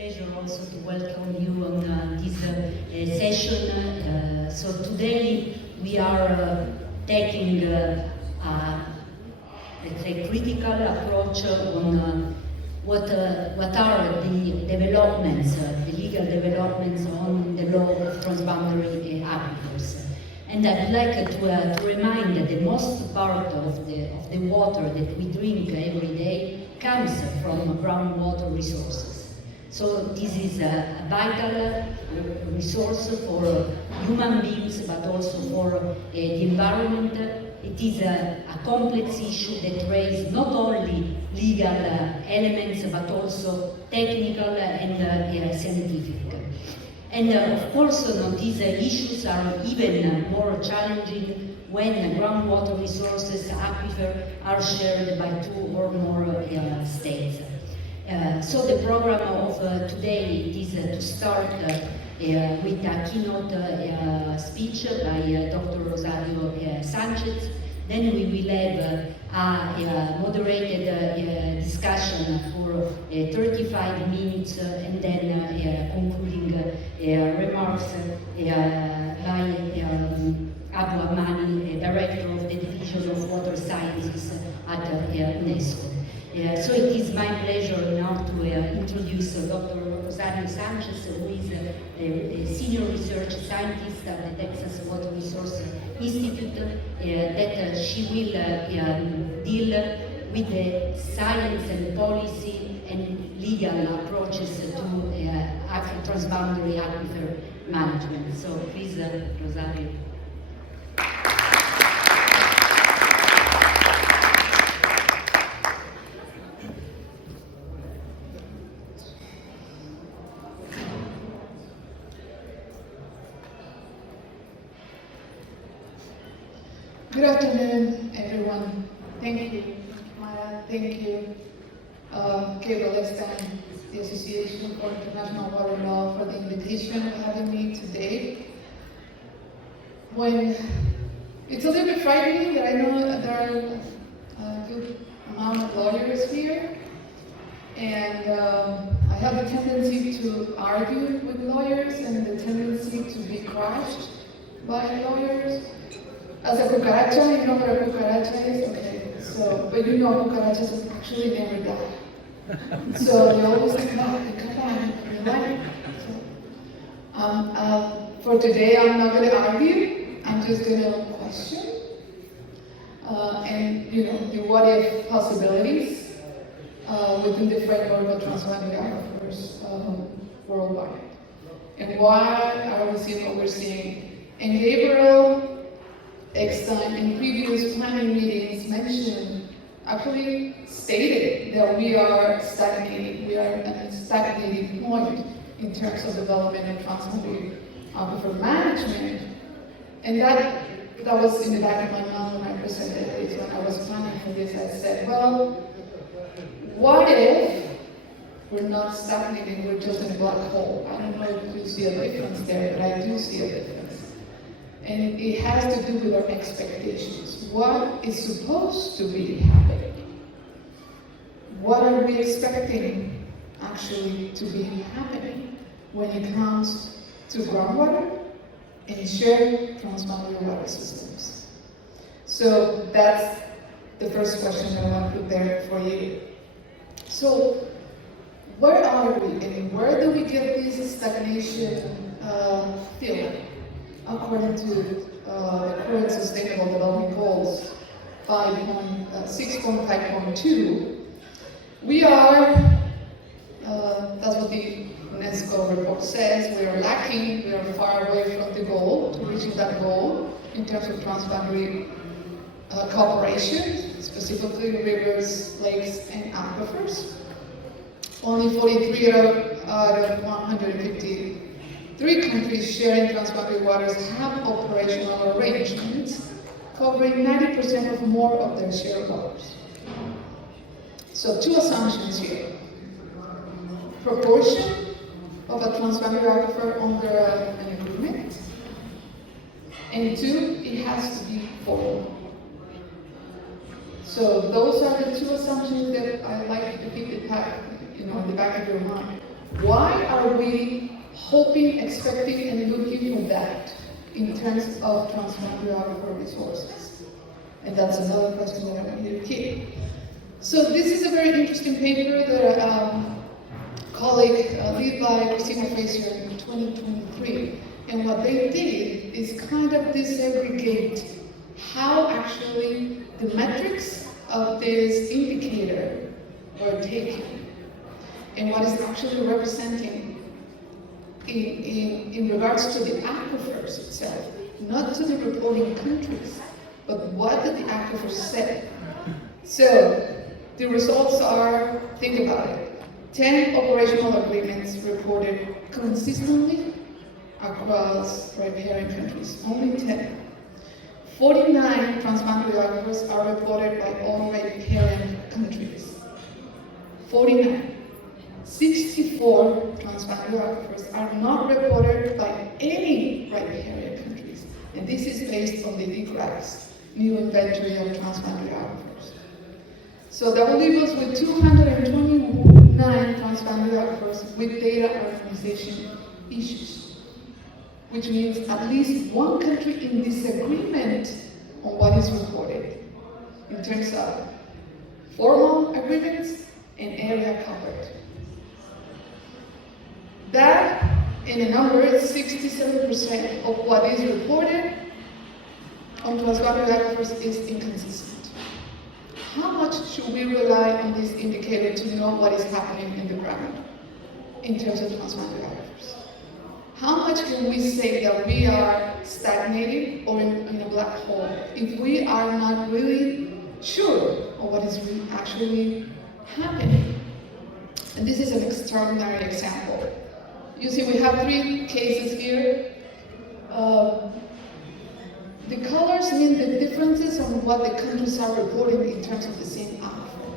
pleasure also to welcome you on this session. So today we are taking let's say critical approach on what are the developments, the legal developments on the law of transboundary aquifers. And I'd like to remind that the most part of the water that we drink every day comes from groundwater resources. So this is a vital resource for human beings, but also for the environment. It is a complex issue that raises not only legal elements, but also technical and scientific. And of course, these issues are even more challenging when groundwater resources, aquifer, are shared by two or more states. So the program of today is to start with a keynote speech by Dr. Rosario Sanchez. Then we will have a moderated discussion for 35 minutes and then concluding remarks by Abu Amani, Director of the Division of Water Sciences at UNESCO. So it is my pleasure now to introduce Dr. Rosario Sanchez, who is a senior research scientist at the Texas Water Resources Institute, that she will deal with the science and policy and legal approaches to transboundary aquifer management. So please, Rosario. Good afternoon, everyone. Thank you, Maya. Thank you, Vigo, the Association for International Water Law, for the invitation of having me today. It's a little bit frightening that I know that there are a good amount of lawyers here, and I have a tendency to argue with lawyers and the tendency to be crushed by lawyers. As a cucaracha, you know what a cucaracha is? Okay, so, but you know cucarachas actually never die. So they always come back, So, for today, I'm not going to argue, I'm just going to question. And, the what if possibilities within the framework of transboundary aquifers worldwide. And why are we seeing what we're seeing? In IWRA, Eckstein in previous planning meetings actually stated that we are stagnating. We are at a stagnating point in terms of development of transboundary aquifer management. And that was in the back of my mind when I presented it, when I was planning for this. I said, well, what if we're not stagnating, we're just in a black hole? I don't know if you see a difference there, but I do see a difference. And it has to do with our expectations. What is supposed to be happening? What are we expecting actually to be happening when it comes to groundwater and shared transboundary water systems? So that's the first question I want to prepare for you. So where are we and where do we get this stagnation feeling? According to the current Sustainable Development Goals 6.5.2, we are, that's what the UNESCO report says, we are lacking, we are far away from the goal, to reaching that goal in terms of transboundary cooperation, specifically rivers, lakes, and aquifers. Only 43 out of 153 countries sharing transboundary waters have operational arrangements covering 90% or more of their shared waters. So two assumptions here. Proportion of a transboundary aquifer under an agreement. And two, it has to be formal. So those are the two assumptions that I like to keep in the back of your mind. Why are we hoping, expecting, and looking for that in terms of transboundary aquifer resources? And that's another question that I want you to keep. So this is a very interesting paper that a colleague led by Christina Fraser in 2023. And what they did is kind of disaggregate how actually the metrics of this indicator were taken and what is actually representing in regards to the aquifers itself, not to the reporting countries, but what did the aquifers say. So the results are, think about it, 10 operational agreements reported consistently across riparian countries, only 10. 49 transboundary aquifers are reported by all riparian countries. 49. 64 transboundary aquifers are not reported by any riparian countries. And this is based on the IWRA's new inventory of transboundary aquifers. So that will leave us with 229 transboundary aquifers with data organization issues, which means at least one country in disagreement on what is reported in terms of formal agreements and area covered. That, in a number, is 67% of what is reported on transboundary aquifers is inconsistent. How much should we rely on this indicator to know what is happening in the ground in terms of transboundary aquifers? How much can we say that we are stagnating or in a black hole if we are not really sure of what is actually happening? And this is an extraordinary example. You see, we have 3 cases here. The colors mean the differences on what the countries are reporting in terms of the same aquifer.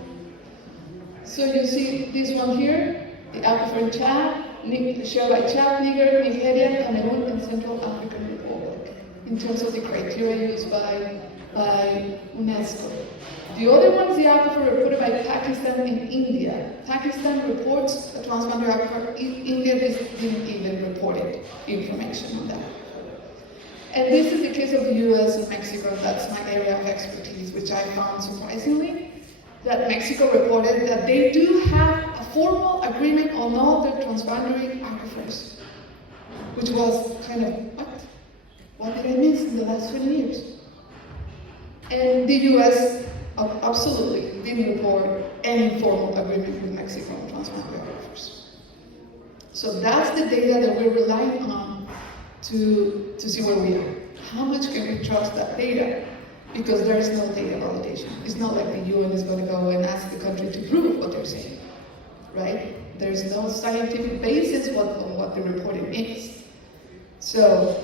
So you see this one here, the aquifer in Chad, shared by Chad, Niger, Nigeria, Cameroon, and Central African Republic, in terms of the criteria used by UNESCO. The other one is the aquifer reported by Pakistan and India. Pakistan reports a transboundary aquifer. India didn't even report information on that. And this is the case of the US and Mexico. That's my area of expertise, which I found surprisingly, that Mexico reported that they do have a formal agreement on all their transboundary aquifers, which was kind of, what did I miss in the last 20 years? And the US absolutely didn't report any formal agreement with Mexico on transboundary aquifers. So that's the data that we're relying on to see where we are. How much can we trust that data? Because there is no data validation. It's not like the UN is going to go and ask the country to prove what they're saying, right? There's no scientific basis on what the reporting is. So,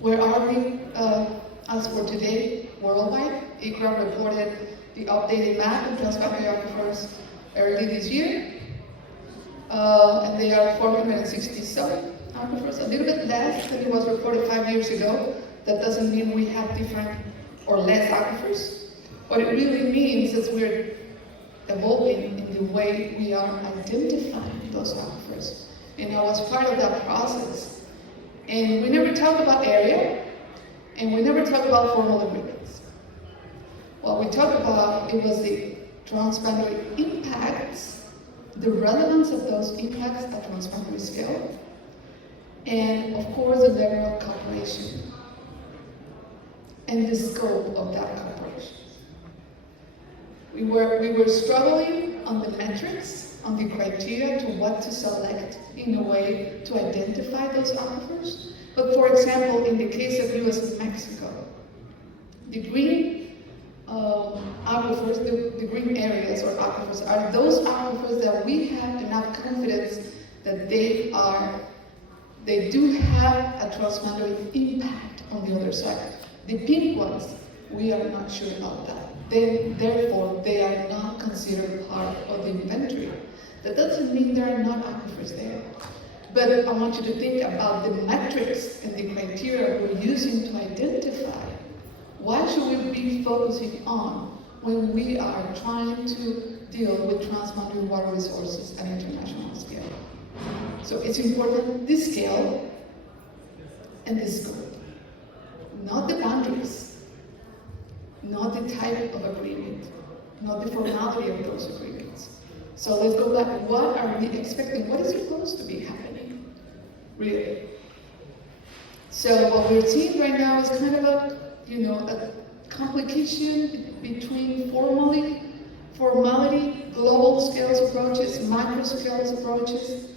where are we as for today worldwide? IWRA reported the updated map of transboundary aquifers early this year, and they are 467 aquifers, a little bit less than it was reported 5 years ago. That doesn't mean we have different or less aquifers. What it really means is we're evolving in the way we are identifying those aquifers. And I was part of that process. And we never talk about area, and we never talk about formal agreements. What we talked about, it was the transboundary impacts, the relevance of those impacts at transboundary scale, and of course the level of cooperation and the scope of that cooperation. We were struggling on the metrics, on the criteria to what to select in a way to identify those aquifers. But for example, in the case of US and Mexico, the green aquifers, the green areas or aquifers are those aquifers that we have enough confidence that they do have a transboundary impact on the other side. The pink ones, we are not sure about that. Therefore, they are not considered part of the inventory. That doesn't mean there are not aquifers there. But I want you to think about the metrics and the criteria we're using to identify. What should we be focusing on when we are trying to deal with transboundary water resources at international scale? So it's important the scale and the scope, not the boundaries, not the type of agreement, not the formality of those agreements. So let's go back. What are we expecting? What is supposed to be happening, really? So what we're seeing right now is kind of a complication between formality, global scales approaches, micro scales approaches,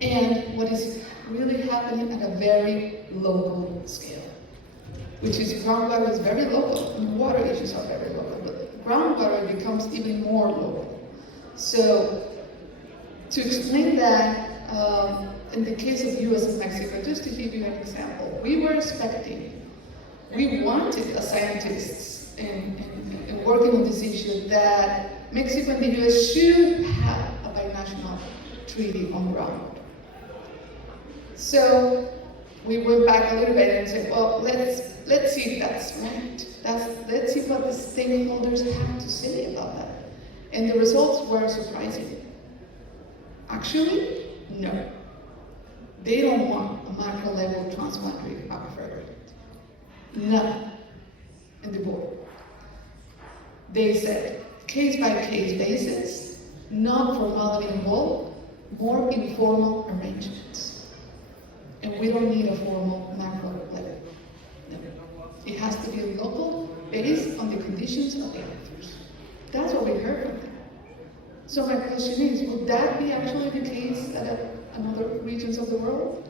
and what is really happening at a very local scale, which is groundwater is very local, and water issues are very local, but groundwater becomes even more local. So to explain that, in the case of US and Mexico, just to give you an example, we wanted as scientists in working on this issue that Mexico and the US should have a binational treaty on groundwater. So we went back a little bit and said, well, let's see if that's right. Let's see what the stakeholders have to say about that. And the results were surprising. Actually, no. They don't want a macro-level transboundary aquifer agreement. None in the board. They said, case-by-case basis, not formality involved, more informal arrangements. And we don't need a formal macro level. No. It has to be local, based on the conditions of the actors. That's what we heard from them. So my question is, would that be actually the case at other regions of the world?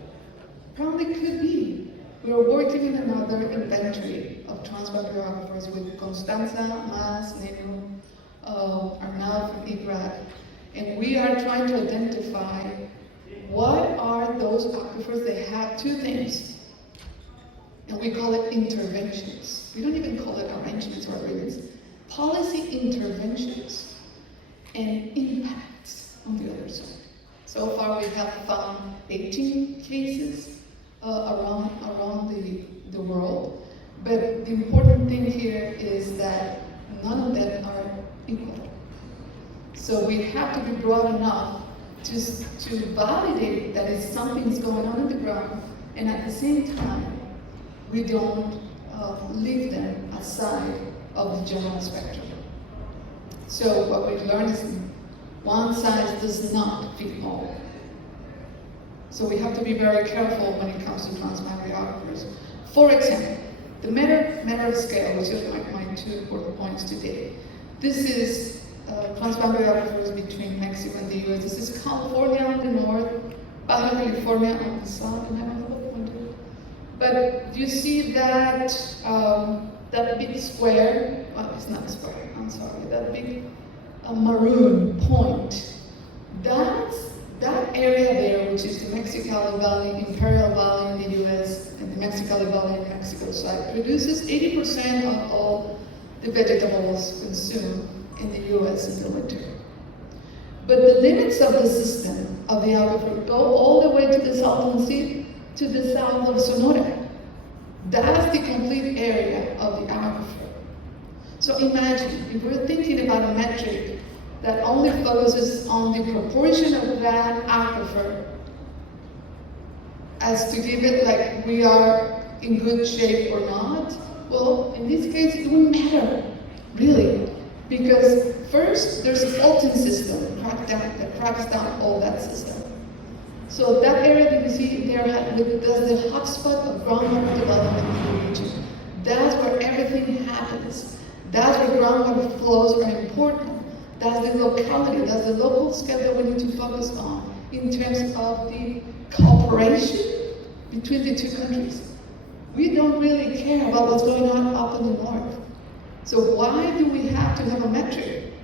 Probably could be. We are working in another inventory of transboundary aquifers with Constanza, Mas, Nenu, Arnaud from IWRA, and we are trying to identify what are those aquifers that have two things, and we call it interventions. We don't even call it arrangements or agreements. Policy interventions and impacts on the other side. So far we have found 18 cases around the world, but the important thing here is that none of them are equal. So we have to be broad enough to validate that if something's going on in the ground, and at the same time, we don't leave them aside of the general spectrum. So what we've learned is one size does not fit all. So we have to be very careful when it comes to transboundary aquifers. For example, the matter of scale, which is my two important points today. This is transboundary aquifers between Mexico and the US. This is California on the north, Baja California on the south, and I don't know what pointed. But you see that that big square, well, it's not a square, I'm sorry, that big maroon point. That area there, which is the Mexicali Valley, Imperial Valley in the US, and the Mexicali Valley in Mexico side, produces 80% of all the vegetables consumed in the US in the winter. But the limits of the system of the aquifer go all the way to the Salton Sea, to the south of Sonora. That's the complete area of the aquifer. So imagine, if we're thinking about a metric that only focuses on the proportion of that aquifer as to give it like we are in good shape or not, well, in this case, it wouldn't matter, really. Because first, there's a faulting system that cracks down all that system. So that area that you see there, that's the hotspot of groundwater development in the region. That's where everything happens. That's where groundwater flows are important. That's the locality, that's the local scale that we need to focus on in terms of the cooperation between the two countries. We don't really care about what's going on up in the north. So why do we have to have a metric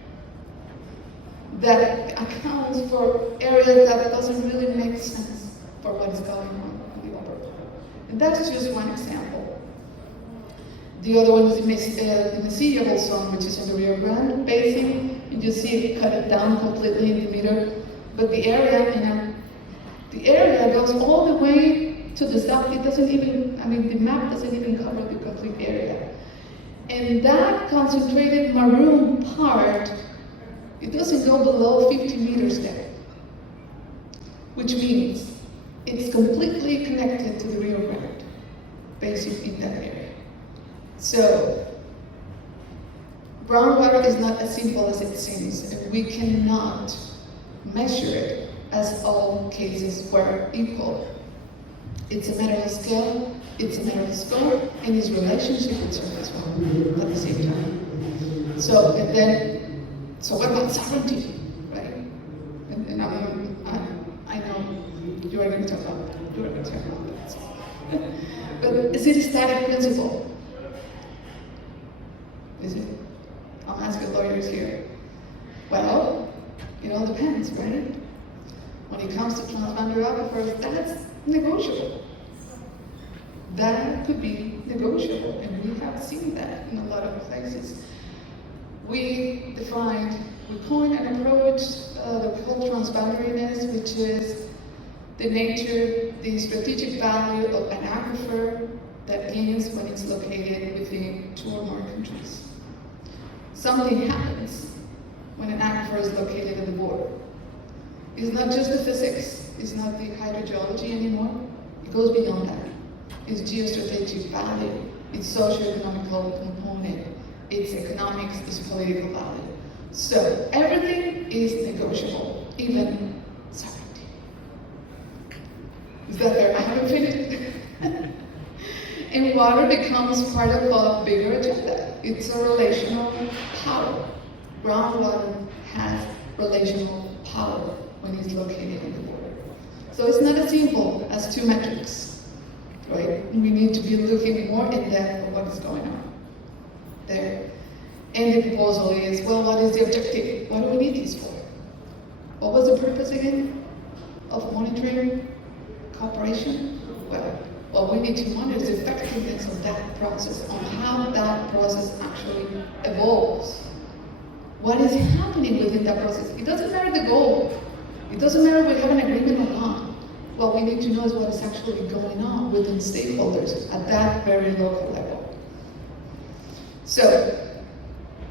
that accounts for areas that doesn't really make sense for what is going on the upper part? And that's just one example. The other one is the Mesillable zone, which is in the Rio Grande Basin. And you see it cut it down completely in the middle. But the area goes all the way to the south. It doesn't even, the map doesn't even cover the complete area. And that concentrated maroon part, it doesn't go below 50 meters depth. which means it's completely connected to the Rio Grande basin in that area. So, groundwater is not as simple as it seems, and we cannot measure it as all cases were equal. It's a matter of scale, it's a matter of scope, and its relationship with surface water at the same time. So, and then, so what about sovereignty, right? And I know you are going to talk about that. But is it a static principle? Is it? I'll ask the lawyers here. Well, it all depends, right? When it comes to transboundary aquifers, that's negotiable. That could be negotiable, and we have seen that in a lot of places. We coined an approach that we call transboundariness, which is the nature, the strategic value of an aquifer that gains when it's located within 2 or more countries. Something happens when an aquifer is located at the border. It's not just the physics, it's not the hydrogeology anymore, it goes beyond that. It's geostrategic value, it's socio-economical component, it's economics, it's political value. So everything is negotiable, even sovereignty. Is that fair? I haven't finished. And water becomes part of a bigger agenda. It's a relational power. Groundwater has relational power when it's located in the border. So it's not as simple as 2 metrics, right? We need to be looking more in depth at what is going on there. And the proposal is, well, what is the objective? What do we need these for? What was the purpose again of monitoring cooperation? Well, what we need to monitor is the effectiveness of that process, on how that process actually evolves. What is happening within that process? It doesn't matter the goal. It doesn't matter if we have an agreement or not. What we need to know is what is actually going on within stakeholders at that very local level. So,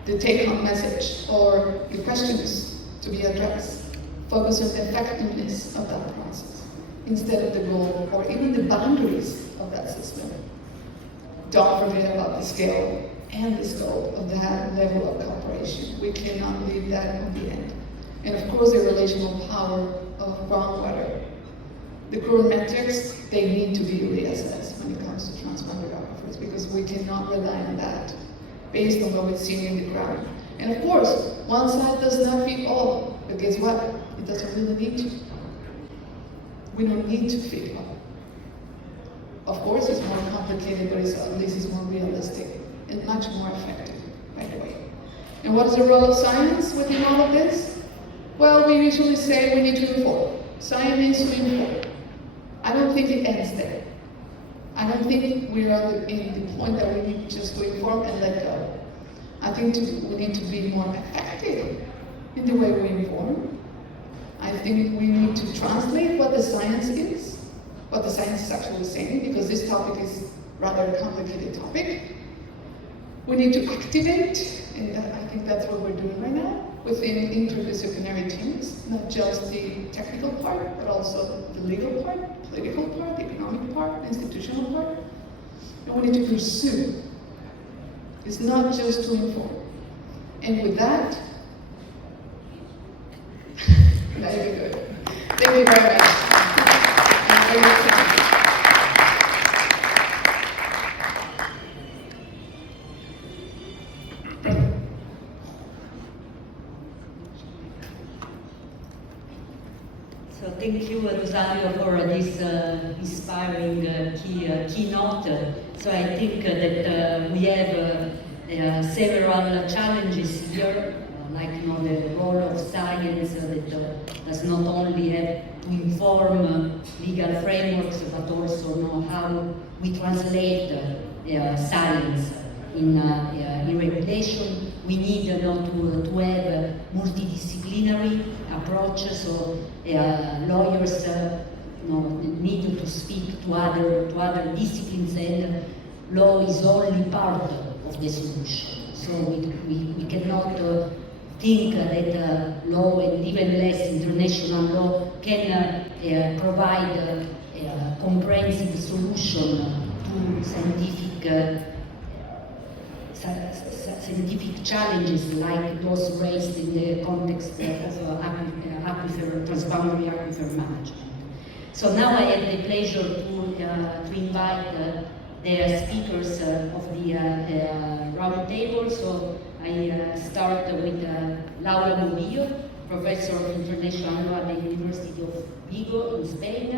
the take-home message or the questions to be addressed focus on the effectiveness of that process instead of the goal or even the boundaries of that system. Don't forget about the scale and the scope of that level of cooperation. We cannot leave that on the end. And of course, the relational power of groundwater. The current metrics, they need to be reassessed when it comes to transboundary aquifers because we cannot rely on that based on what we're seeing in the ground. And of course, one size does not fit all, but guess what? It doesn't really need to. We don't need to fit all. Of course, it's more complicated, but at least it's more realistic and much more effective, by the way. And what is the role of science within all of this? Well, we usually say we need to inform. Science needs to inform. I don't think it ends there. I don't think we are in the point that we need just to inform and let go. I think we need to be more effective in the way we inform. I think we need to translate what the science is, what the science is actually saying, because this topic is rather a complicated topic. We need to activate, and I think that's what we're doing right now, within interdisciplinary teams, not just the technical part, but also the legal part, political part, the economic part, institutional part. And we need to pursue. It's not just to inform. And with that, that would be good. Thank you very much. So thank you, Rosario, for this inspiring keynote. So I think that we have several challenges here, like the role of science that does not only have to inform legal frameworks, but also how we translate science in regulation. We need to have multidisciplinary approaches, so lawyers need to speak to other disciplines, and law is only part of the solution. So we cannot think that law, and even less international law, can provide a comprehensive solution to scientific challenges like those raised in the context of aquifer, transboundary aquifer management. So now I have the pleasure to invite the speakers of the round table. So I start with Laura Murillo, Professor of International Law at the University of Vigo in Spain.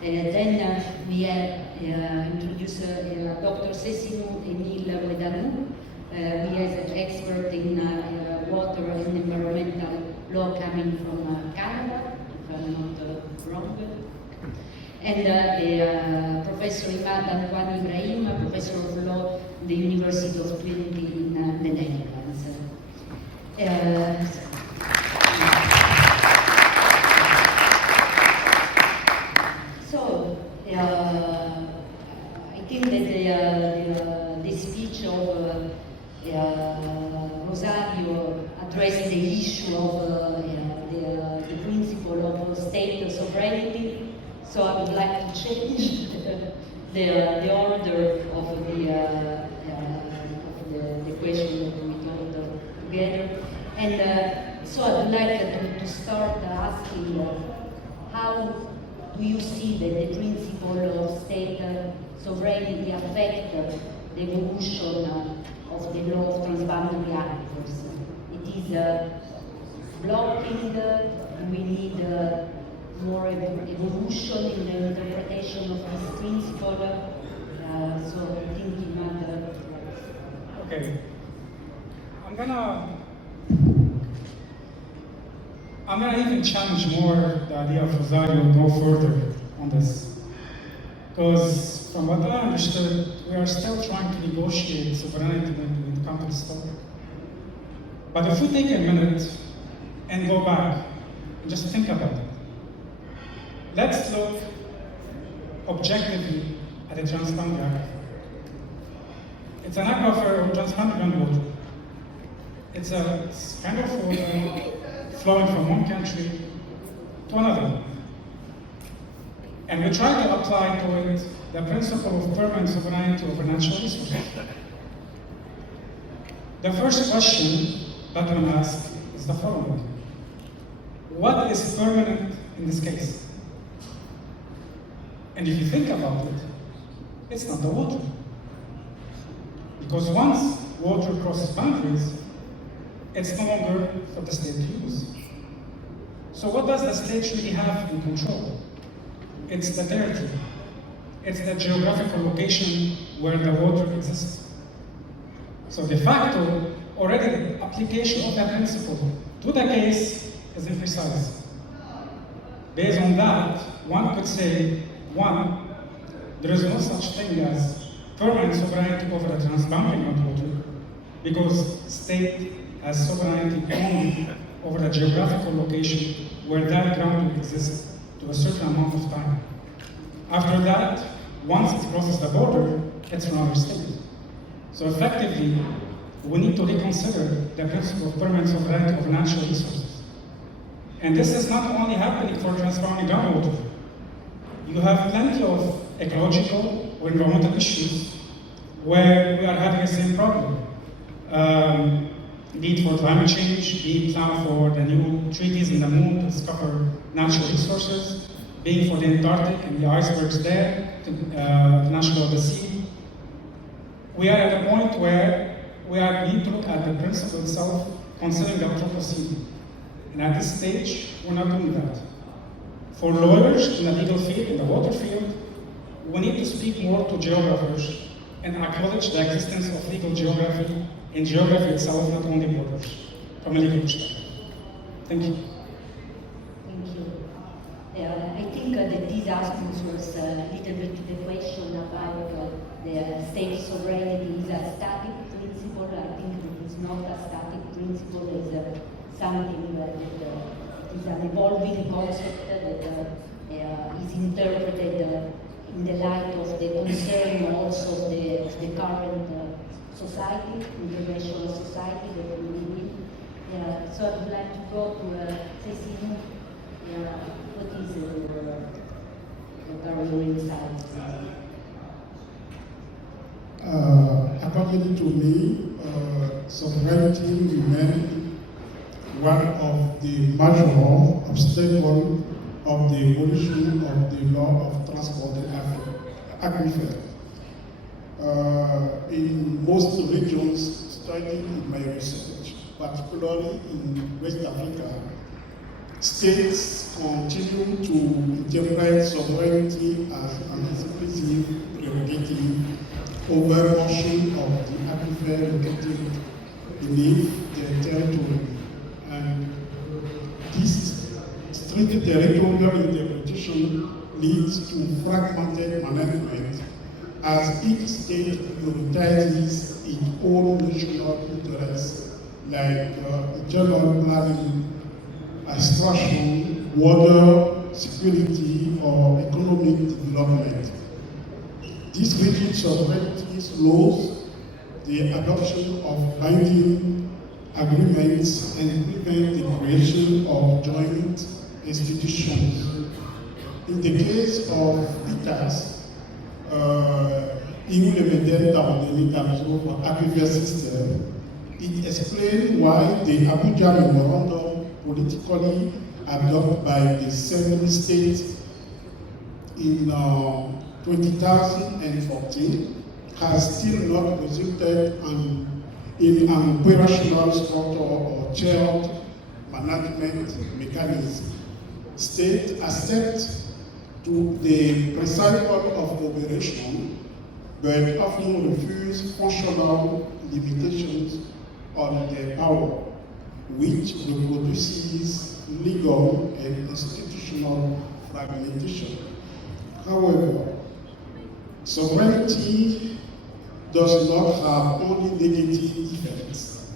Then we introduce Dr. Cécile Emile Wedanou. He is an expert in water and environmental law coming from Canada, if I'm not wrong. And Professor Imad Antoine Ibrahim, Professor of Law at the University of Twente in the Netherlands. I think that the speech of Rosario addressed the issue of the principle of state sovereignty. So I would like to change the order of the question that we talked together. And so I would like to start asking how do you see that the principle of state sovereignty affect the evolution of the law of transboundary aquifers? It is blocking, do we need more evolution in the interpretation of this principle? So I think you might... Okay. I'm gonna even challenge more the idea of Rosario, go further on this. Because from what I understood, we are still trying to negotiate sovereignty when it comes to this topic. But if we take a minute and go back and just think about it, let's look objectively at the transboundary aquifer. It's an aquifer of transboundary groundwater. It's a kind of water flowing from one country to another. And we try to apply to it the principle of permanent sovereignty over natural resources. The first question that one asks is the following. What is permanent in this case? And if you think about it, it's not the water. Because once water crosses boundaries, it's no longer for the state to use. So what does the state really have in control? It's the territory. It's the geographical location where the water exists. So de facto, already the application of that principle to the case is imprecise. Based on that, one could say, one, there is no such thing as permanent sovereignty over the transboundary groundwater, because state has sovereignty only over the geographical location where that groundwater exists to a certain amount of time. After that, once it crosses the border, it's another state. So effectively, we need to reconsider the principle of permanent sovereignty over natural resources. And this is not only happening for transboundary groundwater. You have plenty of ecological or environmental issues where we are having the same problem. Be it for climate change, be it now for the new treaties in the moon to discover natural resources, be it for the Antarctic and the icebergs there, the national of the sea. We are at a point where we need to look at the principle itself, considering the Anthropocene. And at this stage, we're not doing that. For lawyers in the legal field, in the water field, we need to speak more to geographers and acknowledge the existence of legal geography and geography itself, not only borders, from a legal perspective. Thank you. Thank you. I think that this answers a little bit to the question about the state sovereignty is a static principle. I think it is not a static principle. It's something that is an evolving concept that is interpreted in the light of the concern also of the current society, international society that we live in. So I would like to go to Cécile. what is your insight? According to me, sovereignty remains one of the major obstacles of the evolution of the law of transport aquifer. In most regions studied in my research, particularly in West Africa, states continue to interpret sovereignty as an exclusive prerogative over portion of the aquifer located beneath their territory. And this strict territorial interpretation leads to fragmented management as each state prioritizes its own national interests, like internal planning, extraction, water security, or economic development. This rigid sovereignty slows the adoption of binding agreements and prevent the creation of joint institutions. In the case of ITAS, EU-limited aquifer system, it explains why the Abuja Memorandum, politically adopted by the 7 states in 2014, has still not resulted in an operational structure or shared management mechanism. States accept to the principle of cooperation, but often refuse functional limitations on their power, which reproduces legal and institutional fragmentation. However, sovereignty does not have only negative effects.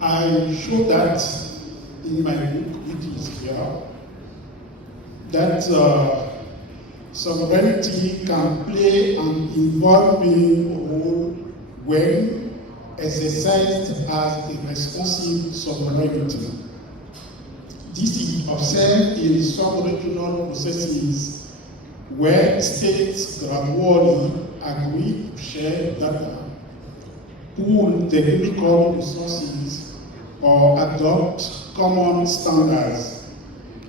I show that in my book, which is here, that sovereignty can play an involving role when exercised as a responsive sovereignty. This is observed in some regional processes where states gradually agree to share data, pool technical resources, or adopt common standards.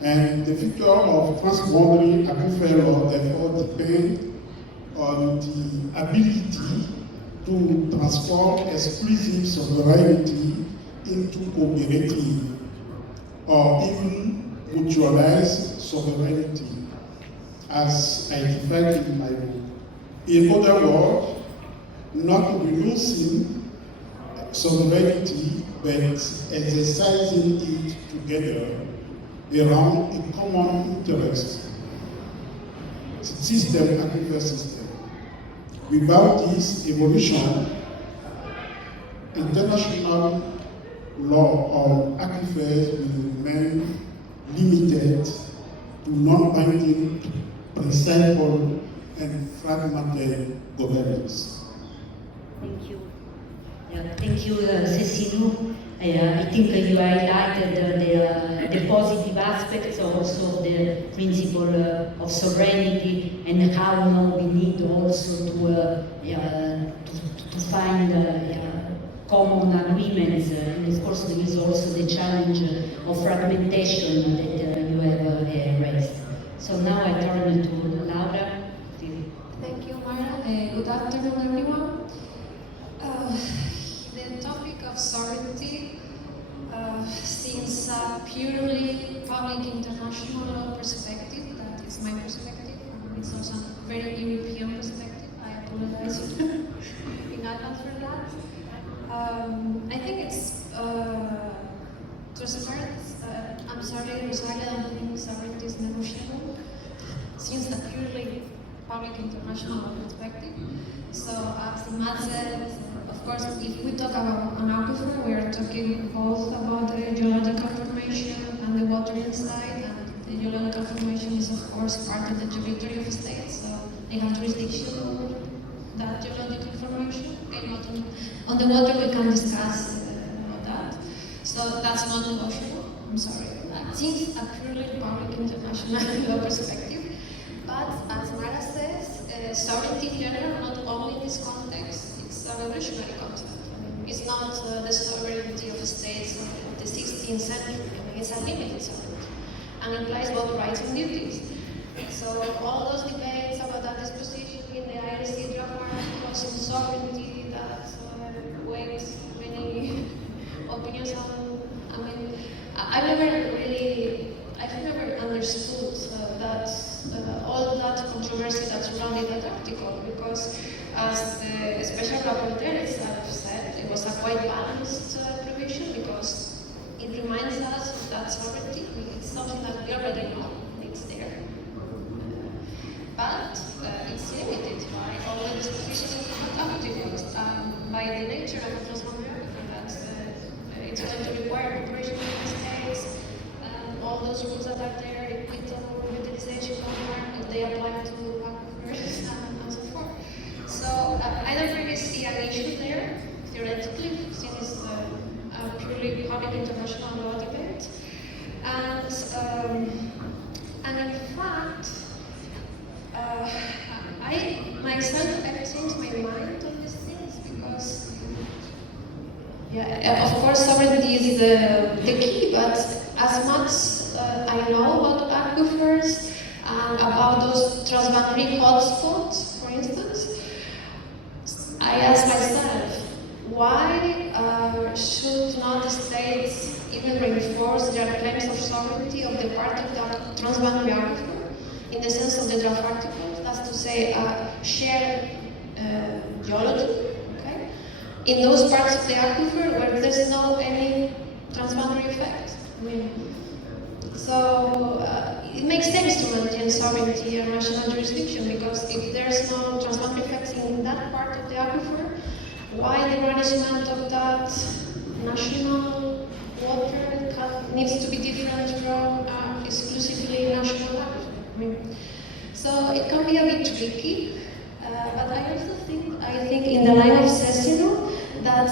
And the future of transboundary aquifer law therefore depends on the ability to transform exclusive sovereignty into cooperative or even mutualized sovereignty, as I defined in my book. In other words, not renouncing sovereignty, but exercising it together around a common interest system, aquifer system. Without this evolution, international law on aquifers will remain limited to non-binding principle and fragmented governance. Thank you. Thank you, Cecilio. I think you highlighted the positive aspects also of the principle of sovereignty and how now we need also to find common agreements. And of course, there is also the challenge of fragmentation that you have raised. So now I turn to Laura. Thank you, Mara. Good afternoon, everyone. The topic of sovereignty seems a purely public international perspective. That is my perspective. It's also a very European perspective. I apologize in advance for that. I think it's to start. I'm sorry, Rosalia, I don't think sovereignty is negotiable since a purely public international perspective. So, as Matt said, of course, if we talk about an aquifer, we are talking both about the geological formation and the water inside, and the geological formation is, of course, part of the territory of the state, so they have jurisdiction over that geological formation. Okay, not on the water, we can discuss about that. So So that's not negotiable. I'm sorry. That seems a purely public international law perspective. But as Mara says, sovereignty in general, not only in this context, it's a revolutionary concept. I mean, it's not the sovereignty of the states of the 16th century. I mean, it's a limited sovereignty and implies both rights and duties. So all those debates about that disposition in the IRC draft articles on sovereignty that weight many opinions on, I mean, I've never understood that all that controversy that surrounded that article, because as the special rapporteur itself said, it was a quite balanced provision because it reminds us of that sovereignty. I mean, it's something that we already know, it's there. But it's limited by all the dispositions of the articles, by the nature of the transboundary that it's going to require cooperation with the states, all those rules that are there, equitable utilization framework, if they apply to aquifers and so forth. So I don't really see an issue there, theoretically, since it's a purely public international law debate. And in fact, I myself have changed my mind on these things because, yeah, of course, sovereignty is the key, but as much I know about aquifers and about those transboundary hotspots, for instance, I ask myself, why should not the states even reinforce their claims of sovereignty of the part of the transboundary aquifer? In the sense of the draft article, that's to say, shared geology, okay? In those parts of the aquifer where there's no any transboundary effect. I mean, so it makes sense to maintain sovereignty and national jurisdiction, because if there's no transboundary effects in that part of the aquifer, why the management of that national water needs to be different from exclusively national aquifer? So it can be a bit tricky, but I also think in the line of Cecino that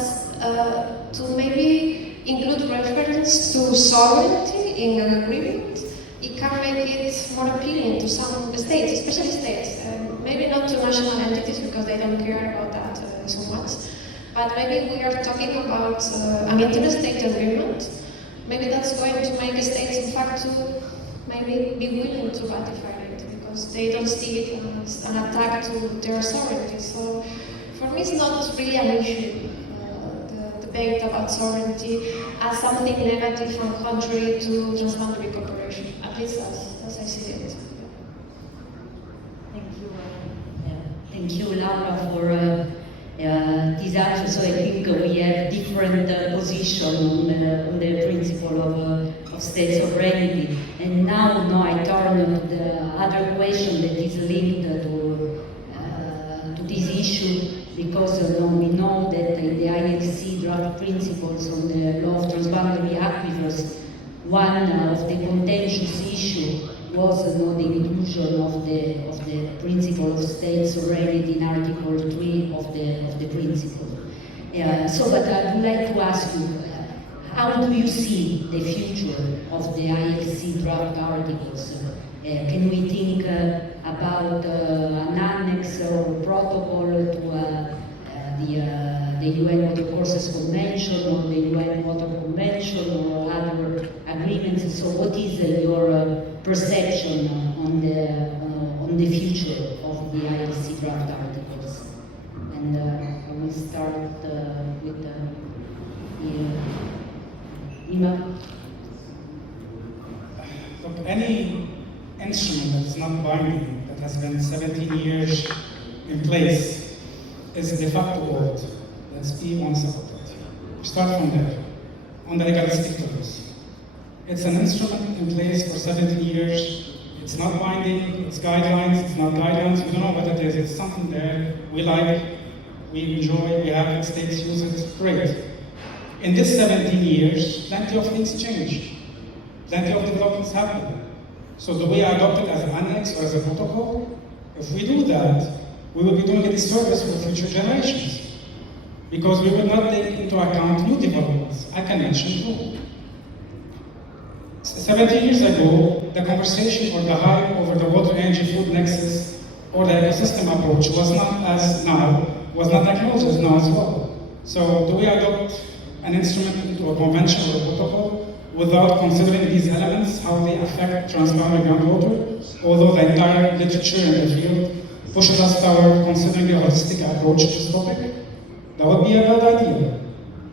to maybe include reference to sovereignty in an agreement, it can make it more appealing to some states, especially states, maybe not to national entities because they don't care about that so much, but maybe we are talking about an interstate agreement. Maybe that's going to make states, in fact, to maybe be willing to ratify it because they don't see it as an attack to their sovereignty. So for me, it's not really an issue, the debate about sovereignty as something negative and contrary to transboundary cooperation, at least as I see it. Thank you, Laura, for this answer. So I think we have different position on the principle of state sovereignty. And now I turn to the other question that is linked to this issue, because we know that in the IFC draft principles on the law of transboundary aquifers, one of the contentious issues was the inclusion of the principle of state sovereignty in Article 3 of the principle. But I would like to ask you, how do you see the future of the IFC draft articles? Can we think about an annex or protocol to the UN Watercourses Convention or the UN Water Convention or other agreements? So what is your perception on the future of the IFC draft articles? And I will start with Ima. Look, any instrument that is not binding, that has been 17 years in place, is de facto old. Let's be honest about that. We start from there, on the legalistic terms. It's an instrument in place for 17 years. It's not binding, it's guidelines, it's not guidelines. We don't know what it is. It's something there we like, we enjoy, we have it, states use it, great. In this 17 years, plenty of things changed. Plenty of developments happened. So do we adopt it as an annex or as a protocol? If we do that, we will be doing a disservice for future generations. because we will not take into account new developments. I can mention two. 70 years ago, the conversation or the hype over the water energy food nexus or the ecosystem approach was not acknowledged as now as well. So do we adopt an instrument into a convention or a protocol without considering these elements, how they affect transboundary groundwater, although the entire literature in the field pushes us toward considering a holistic approach to this topic? That would be a bad idea.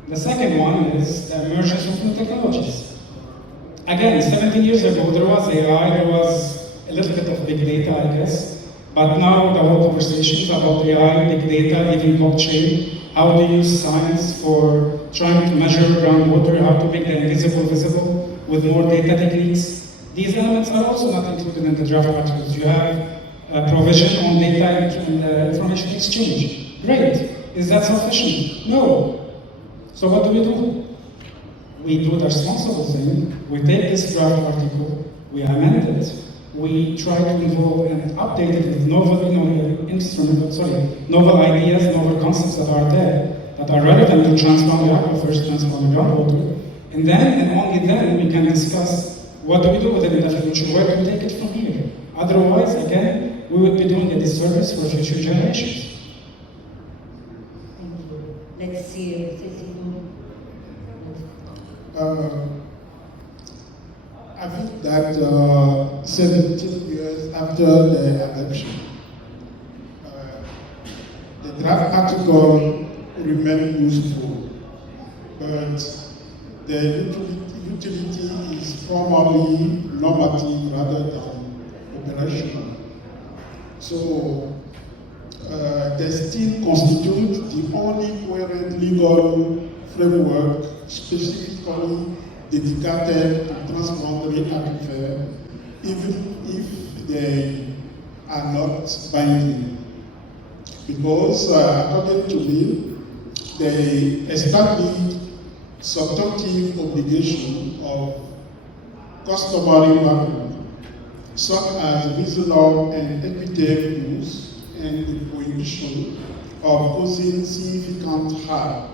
The second one is the emergence of new technologies. Again, 17 years ago, there was AI, there was a little bit of big data, I guess, but now the whole conversation is about AI, big data, even blockchain, how to use science for trying to measure groundwater, how to make the invisible visible with more data techniques. These elements are also not included in the draft articles. You have a provision on data and information exchange. Great. Is that sufficient? No. So what do? We do the responsible thing. We take this draft article, we amend it, we try to involve and update it with novel ideas, novel concepts that are there, that are relevant to transboundary aquifers, transboundary groundwater, and then, and only then, we can discuss what do we do with it in the future, where do we take it from here. Otherwise, again, we would be doing a disservice for future generations. Thank you. Let's see. I think that 17 years after the election, the draft article remained useful, but the utility is probably normative rather than operational. So they still constitute the only coherent legal framework specifically dedicated to transboundary aquifer, even if they are not binding. Because according to me, they establish substantive obligation of customary value, such as reasonable and equitable use and the prohibition of causing significant harm,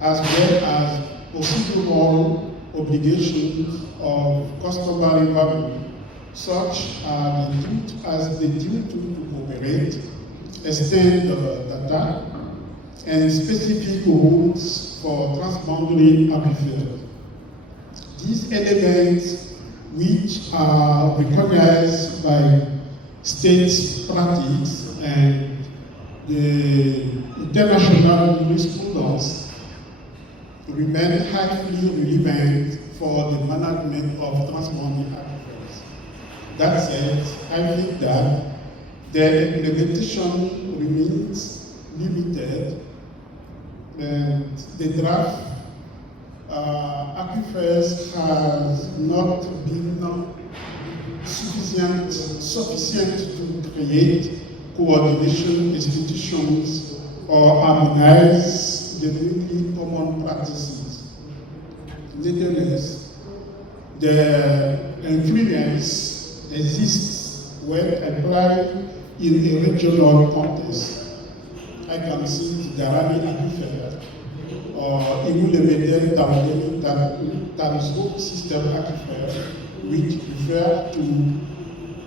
as well as procedural obligations of customary value, such as the duty to cooperate, extend data, and specific rules for transboundary aquifer. These elements, which are recognized by state practice and the international jurisprudence, remain highly relevant for the management of transboundary aquifers. That said, I think that their implementation remains limited, and the draft aquifers has not been sufficient to create coordination institutions or harmonize genuinely common practices. Nevertheless, the influence exists when applied in a regional context. I can see the Garani aquifer or Imu-Lemedel Tamsuk system aquifer, which refer to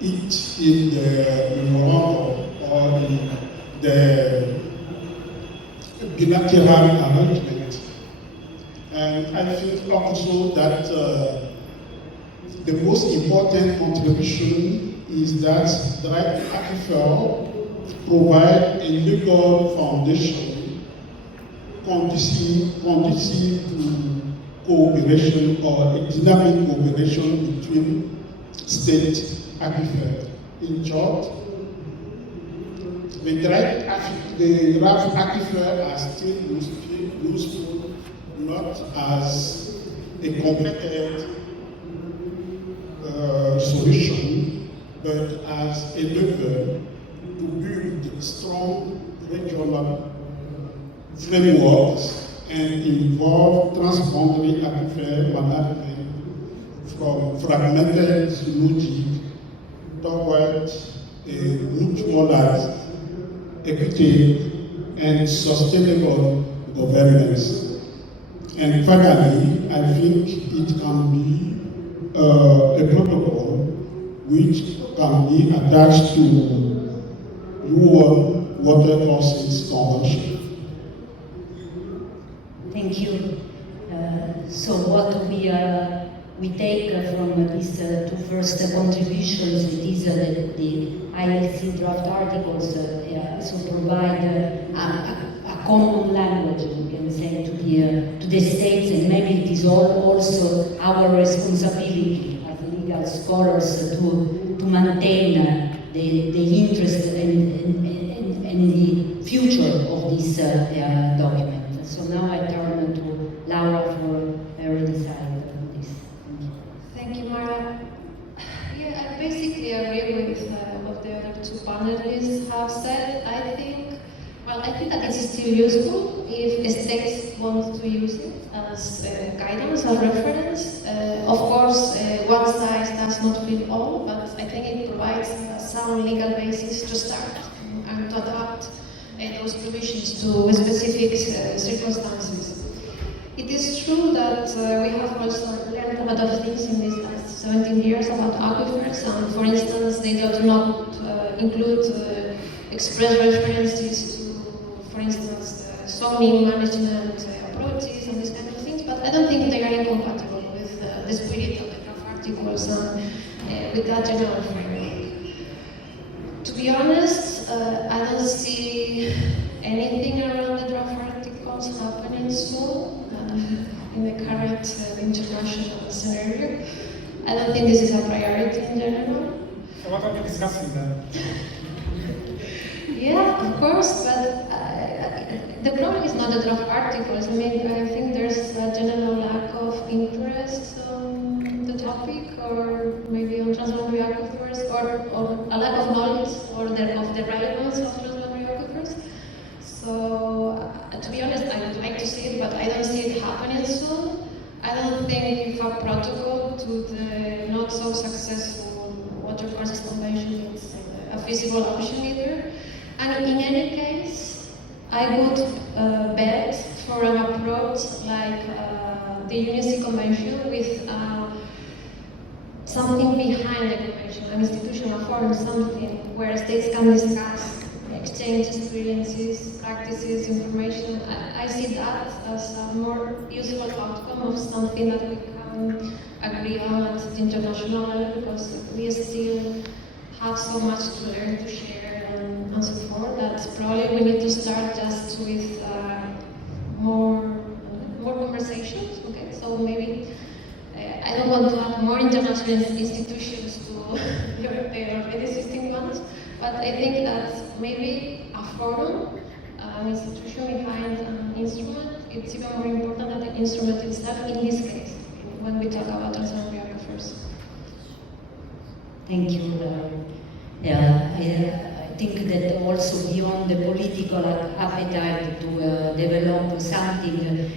it in Morocco or in the bilateral arrangement. And I think also that the most important contribution is that dry aquifer provide a legal foundation conducive to cooperation or a dynamic cooperation between state aquifer. In short, the draft aquifer are still useful not as a completed solution, but as a lever to build strong regional frameworks and involve transboundary aquifer management from fragmented logic toward a mutualized, equitable, and sustainable governance. And finally, I think it can be a protocol which can be attached to UN Water Courses Convention. Thank you. So what we take from these two first contributions, it is that the ILC draft articles also provide a common language, we can say, to the states, and maybe it is also our responsibility as legal scholars to maintain the interest and the future of this document. So now I turn to Laura for her insight on this. Thank you, Mara. Yeah, I basically agree with what the other two panelists have said. I think that it's still useful if states want to use it as guidance or reference. Of course, one size does not fit all, but I think it provides a sound legal basis to start and to adapt those provisions to specific circumstances. It is true that we have also learned a lot of things in these last 17 years about aquifers, and for instance, they do not include express references to, for instance, zoning management approaches and these kind of things, but I don't think they are incompatible with the spirit of the draft articles and with that general framework. To be honest, I don't see anything around the draft articles happening soon in the current international scenario. I don't think this is a priority in general. So what are we discussing then? Yeah, of course, but the problem is not the draft articles. I mean, I think there's a general lack of interest on the topic, or maybe on transboundary aquifers, or a lack of knowledge of the relevance of transboundary aquifers. So, to be honest, I would like to see it, but I don't see it happening soon. I don't think if a protocol to the not so successful Water Courses Convention is a feasible option either. And in any case, I would bet for an approach like the UNESCO Convention with something behind the convention, an institutional forum, something where states can discuss, exchange experiences, practices, information. I see that as a more useful outcome of something that we can agree on at the international level, because we still have so much to learn, to share, and so forth, that probably we need to start just with more conversations. Okay, so maybe I don't want to have more international institutions to the already existing ones, but I think that maybe a forum, an institution behind an instrument, it's even more important than the instrument itself in this case, when we talk about transboundary aquifers. Thank you. I think that also beyond the political appetite to develop something,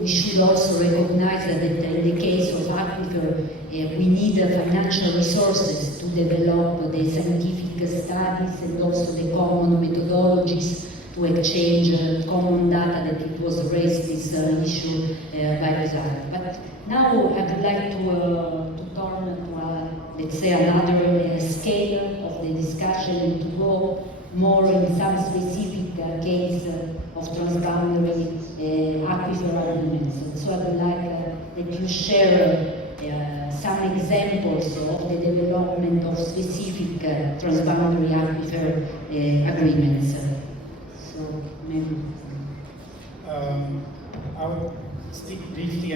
we should also recognize that in the case of aquifer, we need financial resources to develop the scientific studies and also the common methodologies to exchange common data, that it was raised this issue by Rosario. But now I would like to turn to let's say another scale of the discussion and to go more in some specific case of transboundary aquifer arguments. And so I would like that you share some examples of the development of specific transboundary aquifer agreements. So maybe. I will speak briefly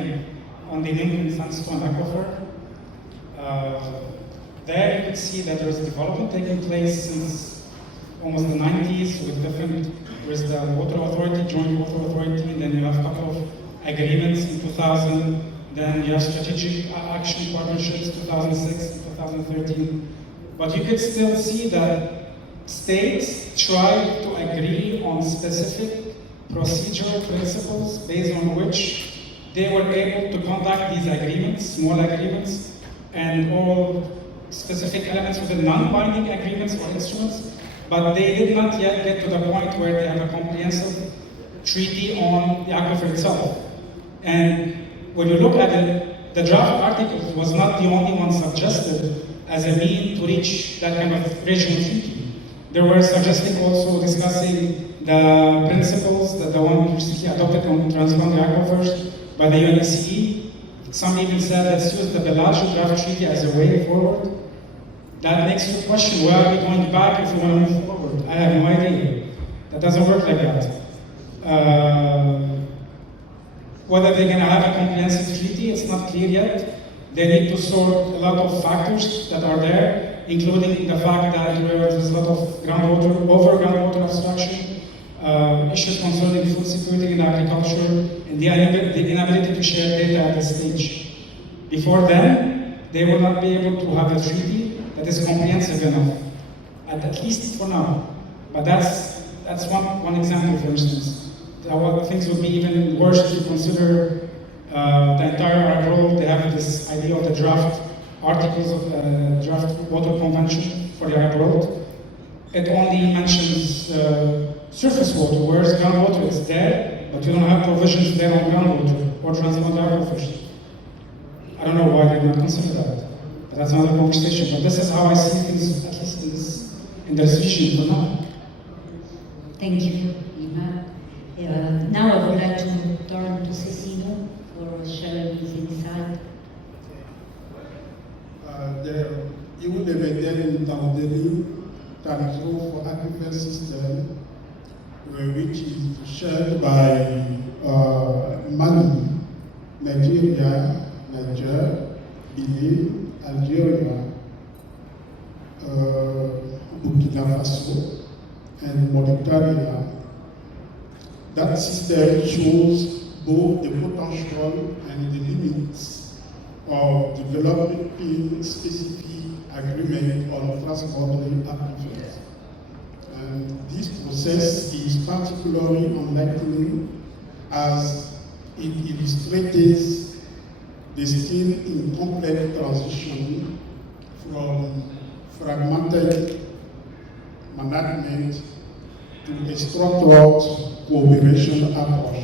on the Lincoln Sandstone Aquifer. There you can see that there's development taking place since almost the 90s with there's the Water Authority, Joint Water Authority, and then you have a couple of agreements in 2000, then you have strategic action partnerships 2006 and 2013. But you can still see that states try to agree on specific procedural principles based on which they were able to conduct these agreements, small agreements, and all specific elements within non-binding agreements or instruments but they did not yet get to the point where they have a comprehensive treaty on the aquifer itself. And when you look at it, the draft article was not the only one suggested as a mean to reach that kind of regional treaty. They were suggesting also discussing the principles that the one recently adopted on transboundary aquifers by the UNESCO. Some even said, let's use the Bellagio draft treaty as a way forward. That makes you question, where are we going back if we want to move forward? I have no idea. That doesn't work like that. Whether they're going to have a comprehensive treaty, it's not clear yet. They need to sort a lot of factors that are there, including the fact that there's a lot of groundwater obstruction, issues concerning food security in agriculture, and the inability to share data at this stage. Before then, they will not be able to have a treaty that is comprehensive enough, at least for now. But that's one example, for instance. Things would be even worse if you consider the entire role. They have this idea of the draft articles of the draft water convention for the Arab world. It only mentions surface water, whereas groundwater is there, but you don't have provisions there on groundwater or transboundary aquifers. I don't know why they did not consider that. But that's another conversation. But this is how I see things, at least in this region for now. Thank you, Ima. Now I would like to turn to Cecile for sharing his insight. Il vous devait entendre Tanzro for Aquifer System, which is shared by Mali, Nigeria, Niger, Benin, Algeria, Burkina Faso, and Mauritania. That system shows both the potential and the limits of developing specific agreement on transboundary aquifers. And this process is particularly enlightening as it illustrates the still incomplete transition from fragmented management to a structured cooperation approach.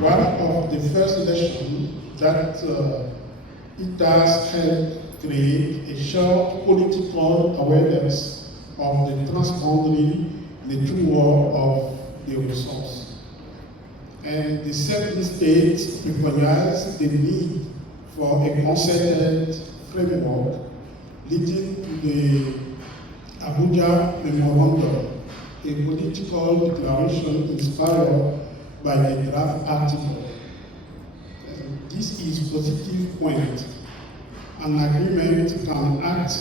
One of the first lessons that it has helped create a shared political awareness of the transboundary nature of the resource. And the second state requires the need for a concerted framework leading to the Abuja Memorandum, a political declaration inspired by the draft article. This is a positive point. An agreement can act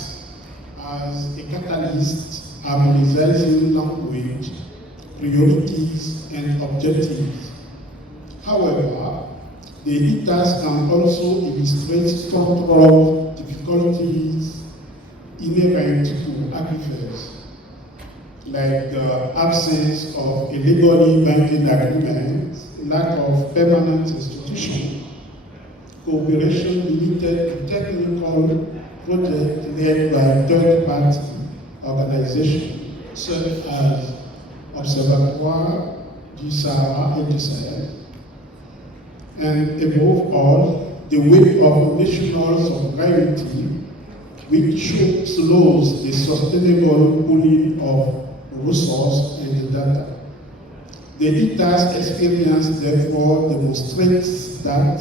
as a catalyst, harmonizing language, priorities, and objectives. However, the ETAs can also illustrate structural difficulties inherent to aquifers, like the absence of a legally binding agreement, lack of permanent institution, cooperation limited to technical projects led by third-party organizations such as Observatoire du Sahara et du Sahel, and above all, the weight of national sovereignty, which slows the sustainable pooling of resources and data. The ETA's experience therefore demonstrates that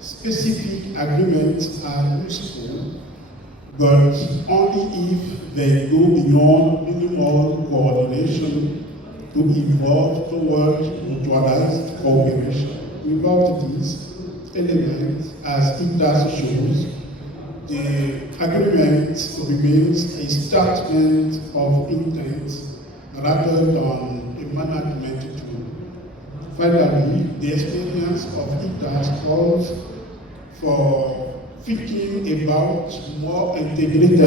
specific agreements are useful, but only if they go beyond minimal coordination to evolve towards mutualized cooperation. Without these elements, as ETA shows, the agreement remains a statement of intent rather than a management tool. Finally, the experience of ETA calls for thinking about more integrated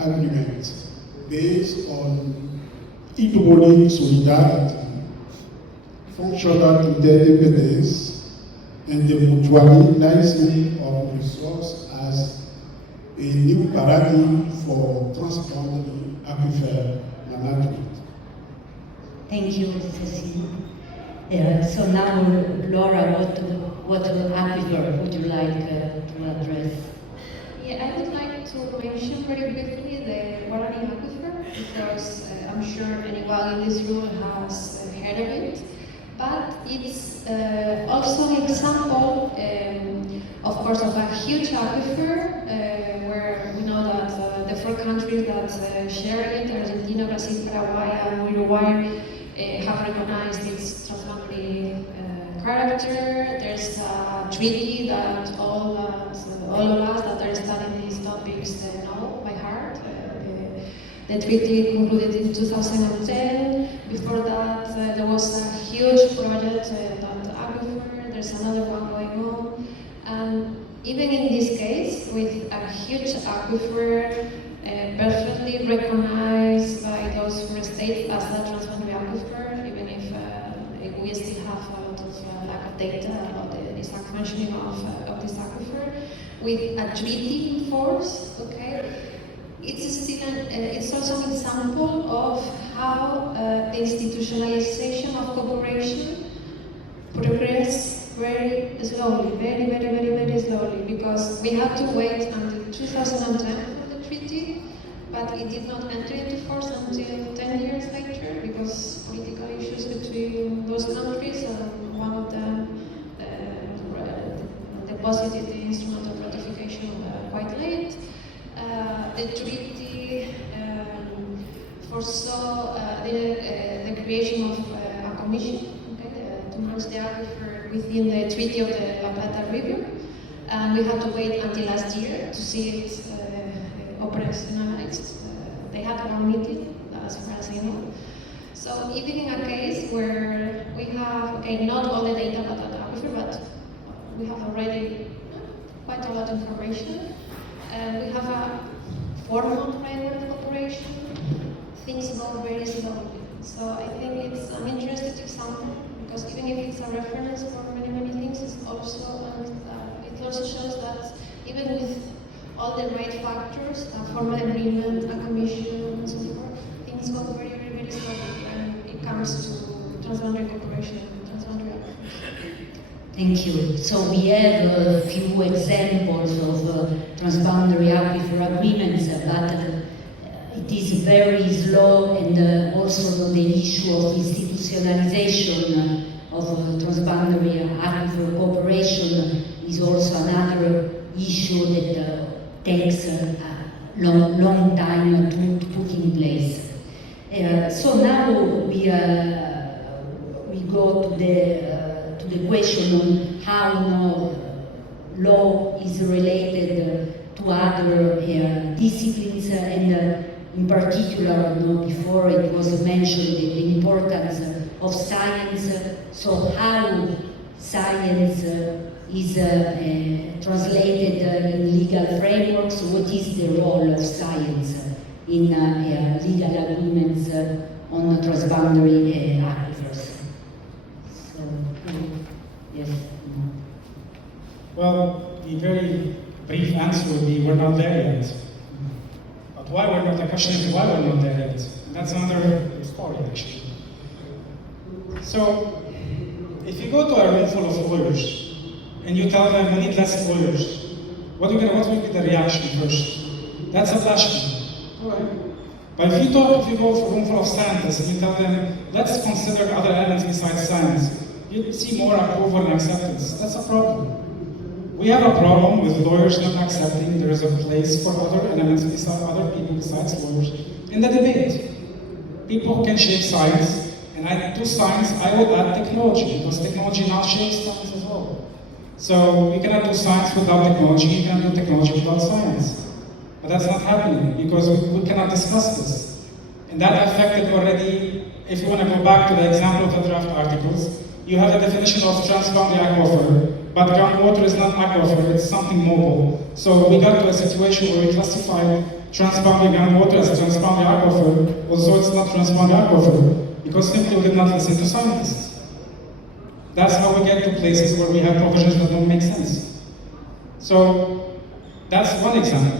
agreements based on hydraulic solidarity, functional interdependence, and the mutualizing of resources as a new paradigm for transboundary aquifer management. Thank you, Cecile. So now, Laura, what aquifer would you like to address? Yeah, I would like to mention very briefly the Guarani Aquifer, because I'm sure anyone in this room has heard of it. But it's also an example, of course, of a huge aquifer, where we know that the four countries that share it, Argentina, Brazil, Paraguay, and Uruguay, have recognized its transboundary character. There's a treaty that all of us that are studying these topics know by heart. The treaty concluded in 2010. Before that, there was a huge project that Aquifer. There's another one going on. And even in this case, with a huge aquifer, perfectly recognized by those four states as a transboundary aquifer, even if we still have a lot of lack of data about the exact functioning of this aquifer, with a treaty in force, okay? It's still it's also an example of how the institutionalization of cooperation progress very slowly, very slowly, because we had to wait until 2010 for the treaty, but it did not enter into force until 10 years later because political issues between those countries, and one of them deposited the instrument of ratification quite late. The treaty foresaw the creation of a commission to manage the aquifer within the Treaty of the La Plata River, and we had to wait until last year to see it operationalized. They had one meeting, as far as I know. So even in a case where we have, okay, not all the data about the aquifer, but we have already quite a lot of information, and we have a formal framework of cooperation, things go very slowly. So I think it's an interesting example, because even if it's a reference for many things, it's also it also shows that even with all the right factors, a formal agreement, a commission, and so forth, things go very slowly when it comes to transboundary cooperation and transboundary actions. Thank you. So we have a few examples of transboundary aquifer agreements, but it is very slow, and also the issue of institutionalization of transboundary aquifer cooperation is also another issue that takes a long time to put in place. So now we go to the question on how law is related to other disciplines, and in particular, before it was mentioned the importance of science. So how science is translated in legal frameworks? What is the role of science in legal agreements on transboundary aquifers? So, yes. Well, the very brief answer would be we're not there yet. But why we're not, the question is why we're not there yet. And that's another story, actually. So, if you go to a room full of lawyers and you tell them we need less lawyers, what will be the reaction first? That's a blasphemy. Alright. But if you go to a room full of scientists and you tell them let's consider other elements besides science, you see more approval and acceptance. That's a problem. We have a problem with lawyers not accepting there is a place for other elements besides other people besides lawyers in the debate. People can shape science, and to science I would add technology, because technology now shapes science as well. So we cannot do science without technology, you cannot do technology without science. But that's not happening, because we cannot discuss this. And that affected already, if you want to go back to the example of the draft articles, you have a definition of transboundary aquifer, but groundwater is not aquifer, it's something mobile. So we got to a situation where we classified transboundary groundwater as a transboundary aquifer, although it's not transboundary aquifer, because simply we did not listen to scientists. That's how we get to places where we have provisions that don't make sense. So that's one example.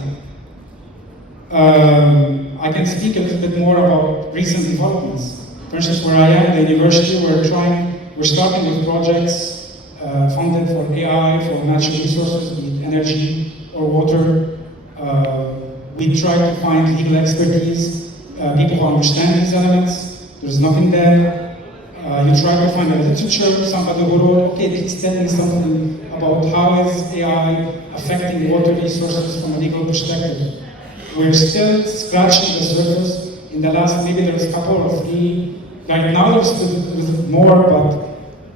I can speak a little bit more about recent developments. For instance, where I am, the university, we're starting with projects funded for AI, for natural resources, be it energy or water. We try to find legal expertise, people who understand these elements. There's nothing there. You try to find a literature, somebody who wrote, okay, please tell me something about how is AI affecting water resources from a legal perspective. We're still scratching the surface. In the last, maybe there's a couple or three. Right now there's more, but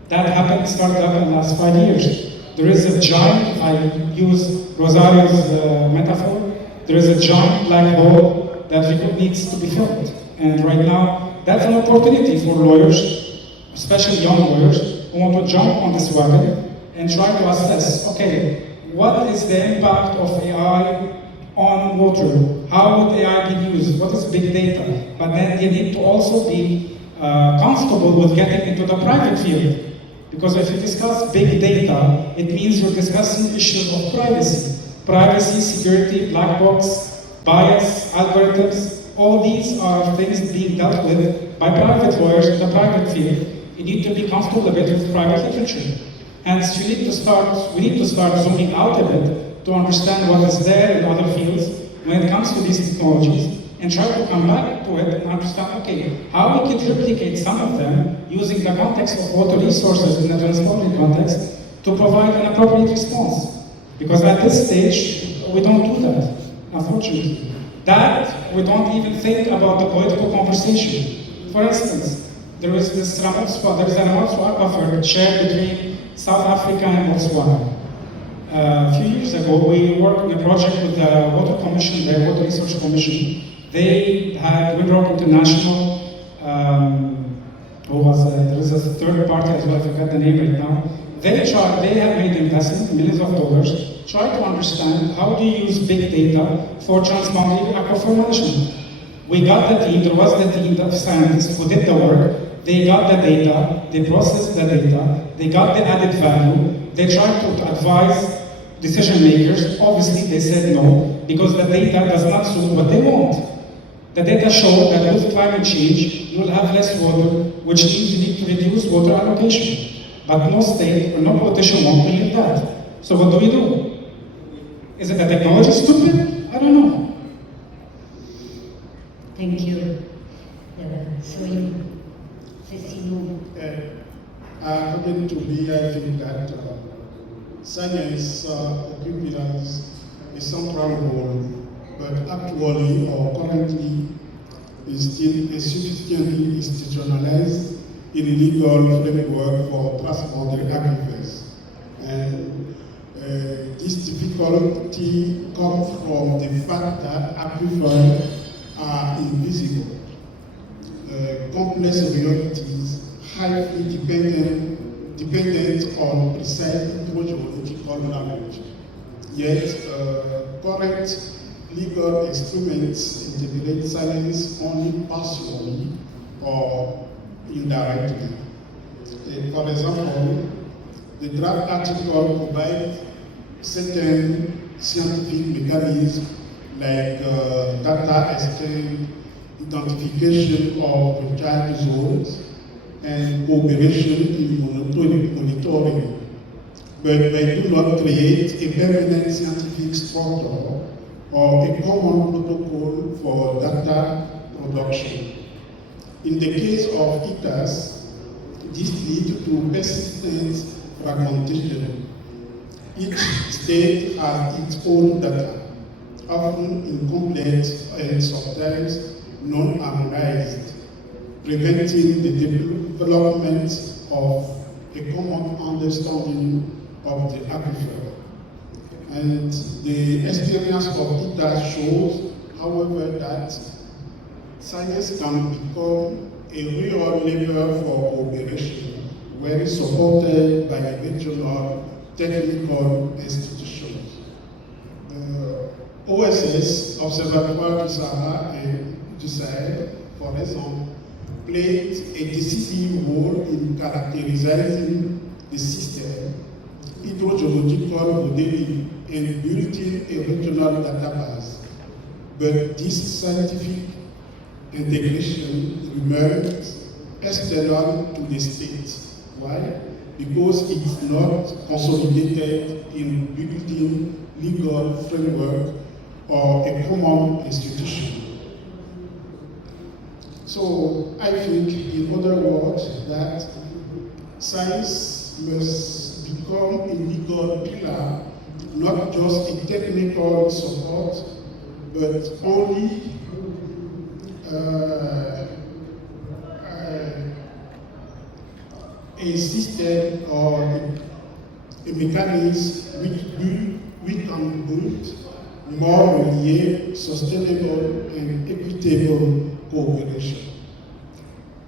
that started up in the last 5 years. There is a giant, if I use Rosario's metaphor, there is a giant black hole that needs to be filled. And right now, that's an opportunity for lawyers, especially young lawyers, who want to jump on this wagon and try to assess, okay, what is the impact of AI on water? How would AI be used? What is big data? But then they need to also be comfortable with getting into the private field. Because if you discuss big data, it means you're discussing issues of privacy. Privacy, security, black box, bias, algorithms, all these are things being dealt with by private lawyers in the private field. You need to be comfortable a bit with private literature. Hence, we need to start zooming out a bit to understand what is there in other fields when it comes to these technologies, and try to come back to it and understand, okay, how we can replicate some of them using the context of water resources in the transboundary context to provide an appropriate response. Because at this stage, we don't do that, unfortunately. That, we don't even think about the political conversation. For instance, there is an Aquifer shared between South Africa and Botswana. A few years ago, we worked on a project with the Water Commission, the Water Research Commission. They had Windrock International, there is a third party as well, I forgot the name right now. They have made investment, millions of dollars, try to understand how do you use big data for transboundary aquifer management. We got the team, there was the team of scientists who did the work, they got the data, they processed the data, they got the added value, they tried to advise decision makers. Obviously they said no, because the data does not suit what they want. The data show that with climate change, you will have less water, which means you need to reduce water allocation. But no state or no politician won't believe that. So what do we do? Is it the technology stupid? I don't know. Thank you. So Cecile. According to me, I think that science occupies a central role, but actually or currently is still sufficiently institutionalized in legal framework for transboundary aquifers. And this difficulty comes from the fact that aquifers are invisible. Complex realities highly dependent on precise hydrogeological knowledge. Yet, current legal instruments integrate science only partially or indirectly. For example, the draft article provides certain scientific mechanisms like data exchange, identification of recharge zones, and cooperation in monitoring. But they do not create a permanent scientific structure or a common protocol for data production. In the case of ITAS, this leads to persistent fragmentation. Each state has its own data, often incomplete and sometimes non-harmonized, preventing the development of a common understanding of the aquifer. And the experience of ITAS shows, however, that science can become a real lever for cooperation, very supported by regional technical institutions. OSS, Observatoire du Sahara du Sahel, for example, played a decisive role in characterizing the system, hydrogeological modeling, and building a regional database. but this scientific integration remains external to the state. Why? Because it's not consolidated in building legal framework or a common institution. So I think, in other words, that science must become a legal pillar, not just a technical support, but only a system or a mechanism which can build more reliable, sustainable, and equitable cooperation.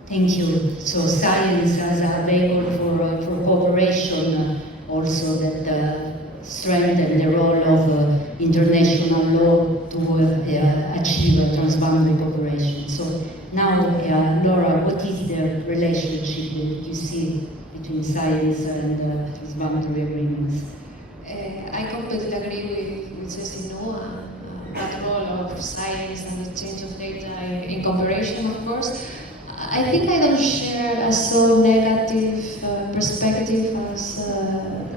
Thank you. So science as a vehicle for cooperation, also that strengthen the role of international law to achieve transboundary cooperation. So now, Laura, what is the relationship that you see between science and transboundary agreements? I completely agree with Ceci, that role of science and exchange of data in cooperation, of course. I think I don't share a so negative perspective as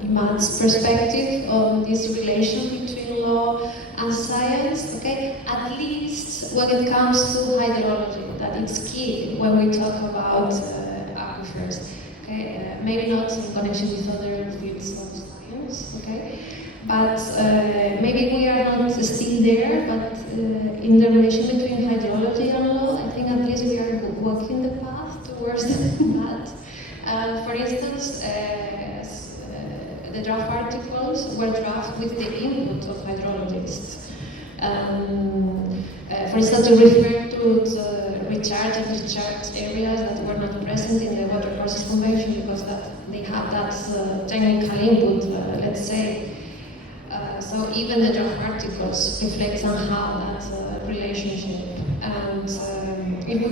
Matt's perspective on this relation between law and science, okay? At least when it comes to hydrology, that it's key when we talk about aquifers, okay? Maybe not in connection with other fields of science, okay? But maybe we are not still there, but in the relation between hydrology and law, I think at least we are walking the path towards that. For instance, the draft articles were drafted with the input of hydrologists. For instance, to refer to the recharge and discharge areas that were not present in the Water Courses Convention because they have that technical input, let's say. So even the draft articles reflect somehow that relationship. And if we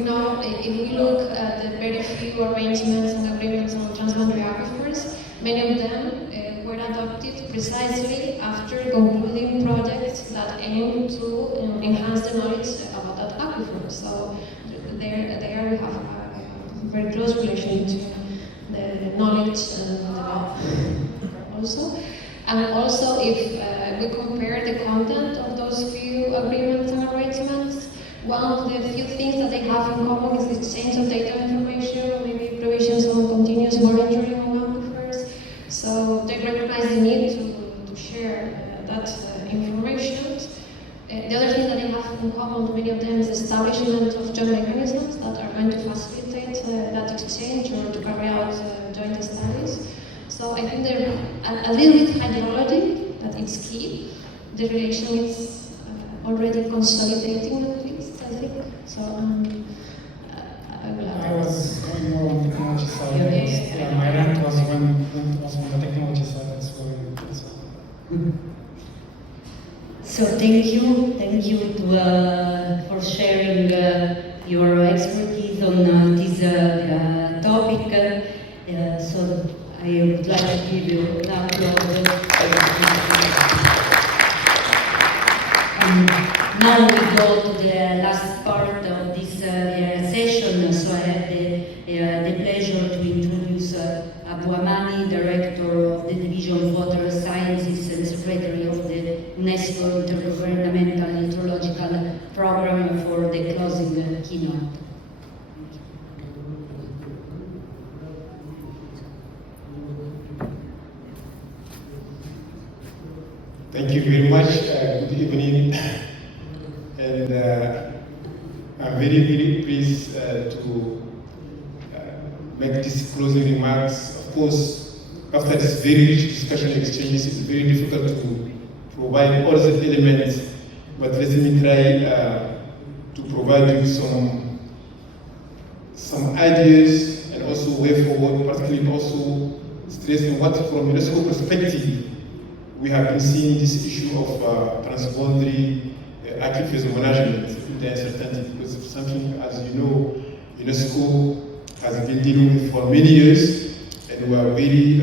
look at the very few arrangements and agreements on transboundary aquifers, many of them were adopted precisely after concluding projects that aim to enhance the knowledge about that aquifer. So there we have a very close relation between the knowledge and the law also. And also, if we compare the content of those few agreements and arrangements, one of the few things that they have in common is the exchange of data information, maybe provisions on continuous monitoring of aquifers. So they recognize the need to share that information. The other thing that they have in common, many of them, is the establishment of joint mechanisms that are going to facilitate that exchange or to carry out joint studies. So I think a little bit hydrology, that it's key. The relation is already consolidating at least, I think. So I was going more on the technology side. My rant was on the technology side. That's why. So thank you for sharing your expertise on this topic. So I would like to give you an applause. Now we go to the last part of this session. So I have the pleasure to introduce Abu Amani, Director of the Division of Water Sciences and Secretary of the UNESCO Intergovernmental Hydrological Program for the closing keynote. Thank you very much. Good evening. And I'm very, very pleased to make these closing remarks. Of course, after this very rich discussion exchanges, it's very difficult to provide all the elements, but let me try to provide you some ideas and also way forward, particularly also stressing what from UNESCO perspective we have been seeing this issue of transboundary aquifers management in the uncertainty, because it's something, as you know, UNESCO has been dealing with for many years, and we are very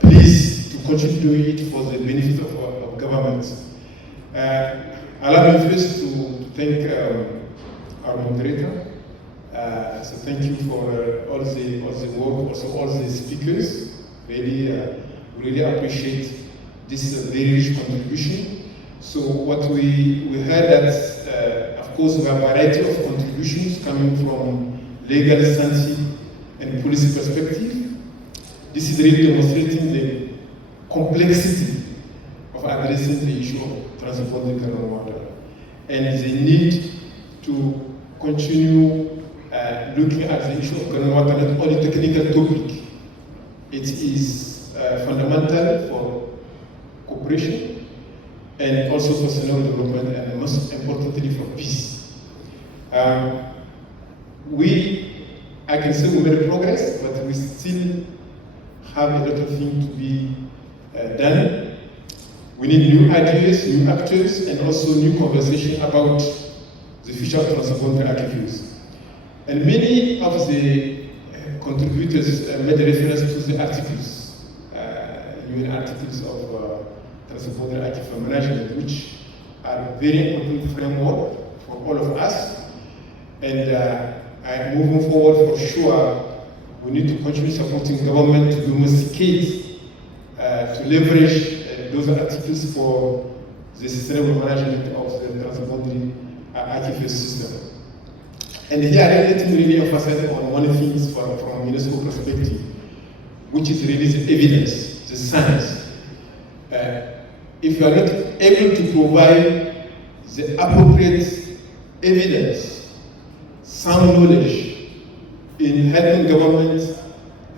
pleased to continue doing it for the benefit of governments. Allow me first to thank our moderator. So thank you for all the work, also all the speakers. Really appreciate this very rich contribution. So what we heard that, of course, we have a variety of contributions coming from legal, scientific, and policy perspective. This is really demonstrating the complexity of addressing the issue of transboundary groundwater and the need to continue looking at the issue of groundwater, not only technical topic. It is fundamental for cooperation and also for sustainable development, and most importantly for peace. I can say we made progress, but we still have a lot of things to be done. We need new ideas, new actors, and also new conversation about the future of transboundary aquifers. And many of the contributors made reference to the articles, UN articles of transboundary aquifer management, which are a very important framework for all of us. And moving forward, for sure, we need to continue supporting government to domesticate, to leverage those articles for the sustainable management of the transboundary aquifer system. And here, let me really emphasize on one thing from UNESCO perspective, which is really the evidence, the science. If you are not able to provide the appropriate evidence, sound knowledge in helping government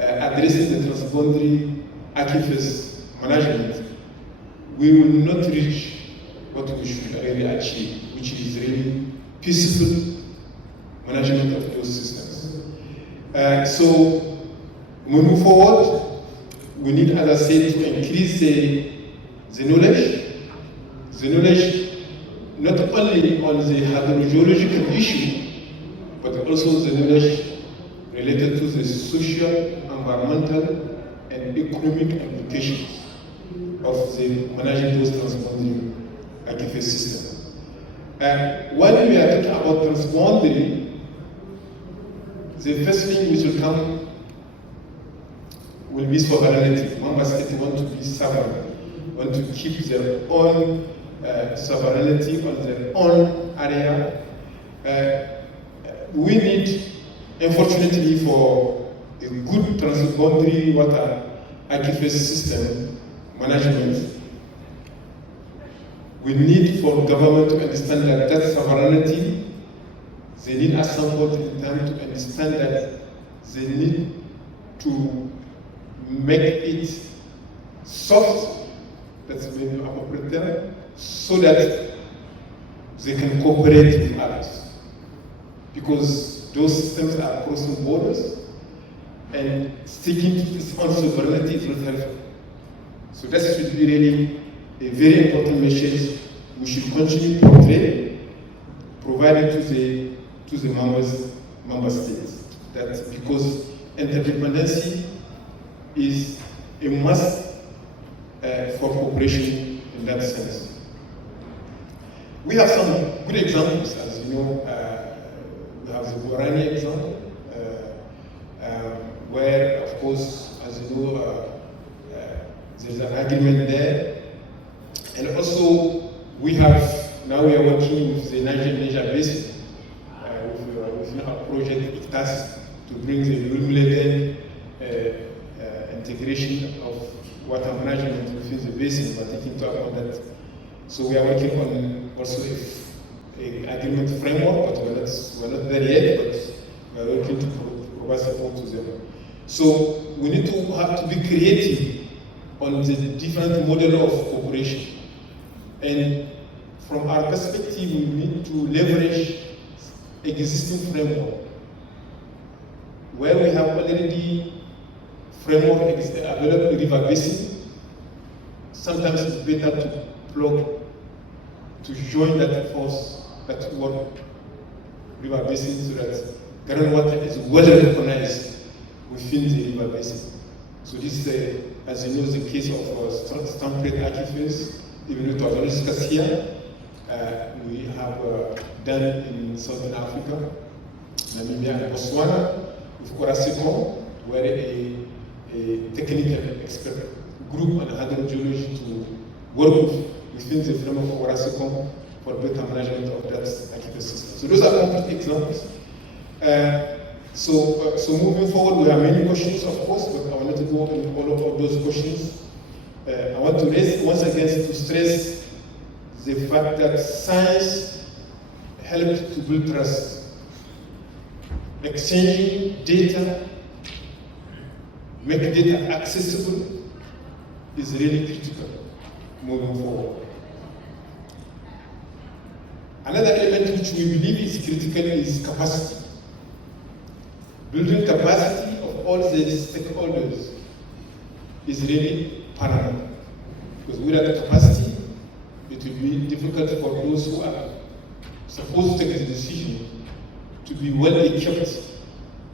addressing the transboundary aquifers management, we will not reach what we should really achieve, which is really peaceful management of those systems. So, moving forward, we need, as I said, to increase the knowledge not only on the hydrogeological issue, but also the knowledge related to the social, environmental, and economic implications of the managing those transboundary aquifer systems. When we are talking about transboundary, the first thing which will come will be sovereignty. Member states want to be sovereign, want to keep their own sovereignty on their own area. We need, unfortunately, for a good transboundary water aquifer system management, we need for government to understand that sovereignty, they need at some point in time to understand that they need to make it soft, that's maybe an appropriate term, so that they can cooperate with others. Because those systems are crossing borders, and sticking to its own sovereignty is not helpful. So that should be really a very important message we should continue to portray, provided to the member states. That because interdependency is a must for cooperation in that sense. We have some good examples, as you know. We have the Guarani example, where, of course, as you know, there's an agreement there. And also, we are working with the Niger Basin, with our project ICTAS, to bring the Ulmuleden integration of water management within the basin, but taking into account that. So we are working on also an agreement framework, but we're not there yet, but we're working to provide support to them. So we need to have to be creative on the different model of cooperation. And from our perspective, we need to leverage existing framework. Where we have already framework available in river basin, sometimes it's better to plug, to join that force, that one river basin, so that groundwater is well recognized within the river basin. So this is, as you know, the case of stampede aquifers, even though it was not discussed here. we have done in Southern Africa, Namibia and Botswana, with Corasicom, where a technical expert group on hydrogeology to work within the framework of Corasicom for better management of that aquifer system. So those are concrete examples. So moving forward, we have many questions, of course, but I want to go into all of those questions. I want to raise once again to stress the fact that science helps to build trust. Exchanging data, make data accessible is really critical moving forward. Another element which we believe is critical is capacity. Building capacity of all these stakeholders is really paramount. Because without the capacity, it will be difficult for those who are supposed to take the decision to be well equipped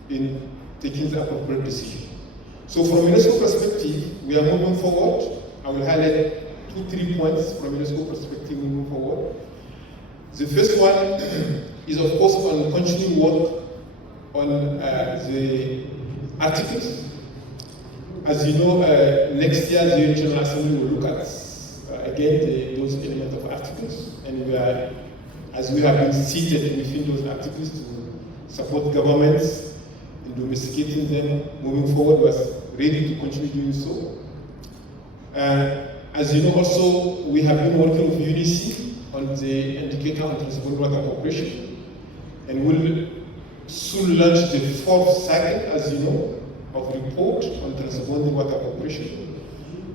in taking the appropriate decision. So from UNESCO perspective, we are moving forward. I will highlight 2-3 points from UNESCO perspective moving forward. The first one is of course on continuing work on the articles. As you know, next year the General Assembly will look at again those elements of articles, and as we have been seated within those articles to support governments in domesticating them, moving forward, was ready to continue doing so. As you know also, we have been working with UNICE on the indicator on transboundary water cooperation, and will soon launch the 4th cycle, as you know, of report on transboundary water cooperation.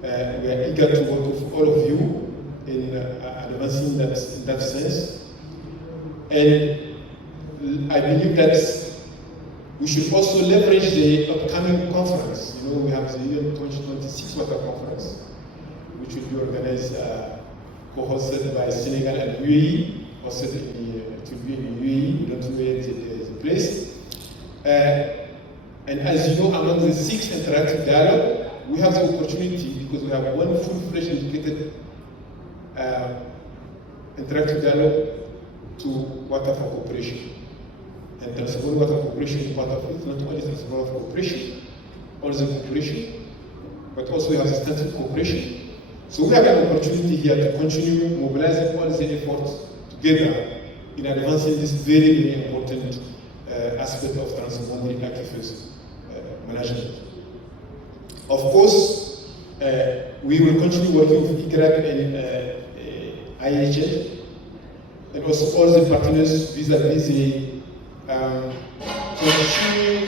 We are eager to work with all of you in advancing in that sense. And I believe that we should also leverage the upcoming conference. You know, we have the UN 2026 Water Conference, which will be organized, co-hosted by Senegal and UAE, hosted it will be in UAE, we don't know where the place. And as you know, among the 6 interactive dialogue, we have the opportunity, because we have one full-fledged dedicated interactive dialogue to water for cooperation. And transboundary water cooperation is part of it, not only transboundary water cooperation, also cooperation, but also we have the standard cooperation. So we have an opportunity here to continue mobilizing all the efforts together in advancing this very, very important aspect of transboundary aquifers management. Of course, we will continue working with IWRA and IHE, and also all the partners vis-à-vis the continue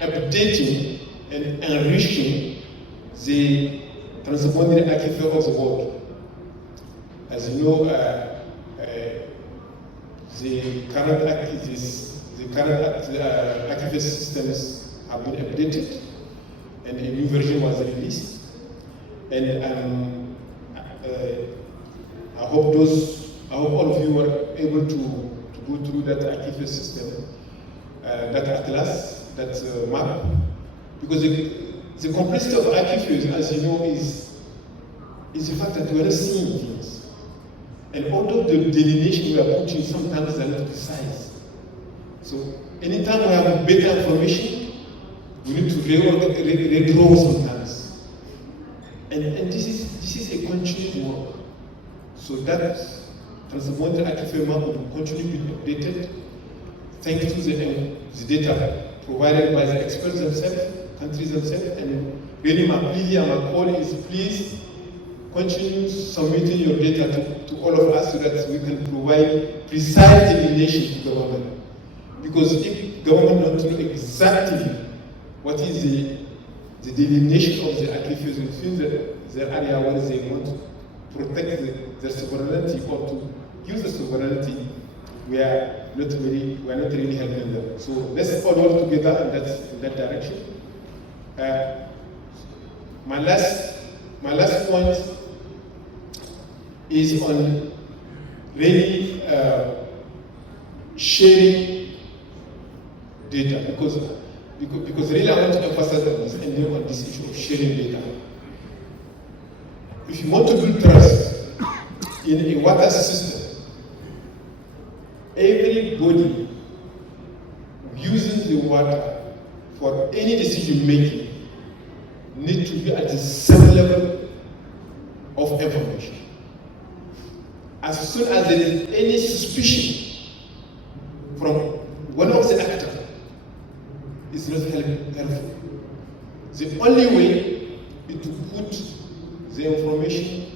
updating and enriching the transboundary aquifer of the world. As you know, the current aquifer systems have been updated, and a new version was released. And I hope all of you were able to go through that aquifer system, that atlas, that map, because the complexity of aquifers, as you know, is the fact that we are not seeing things. And although the delineation we are putting sometimes are not precise. So anytime we have better information, we need to redraw sometimes. And this is a continuous work. So that transboundary aquifer map will continue to be updated thanks to the data provided by the experts themselves, countries themselves, and really my plea here, my call is please continue submitting your data to all of us so that we can provide precise delineation to government. Because if government don't know exactly what is the delineation of the aquifers within the area where they want to protect their sovereignty or to use the sovereignty, we are not really helping them. So let's all work together in that direction. My last point is on really sharing data, because really I want to emphasize on this issue of sharing data. If you want to build trust, in a water system, everybody using the water for any decision making need to be at the same level of information. As soon as there is any suspicion from one of the actors, it's not helpful. The only way is to put the information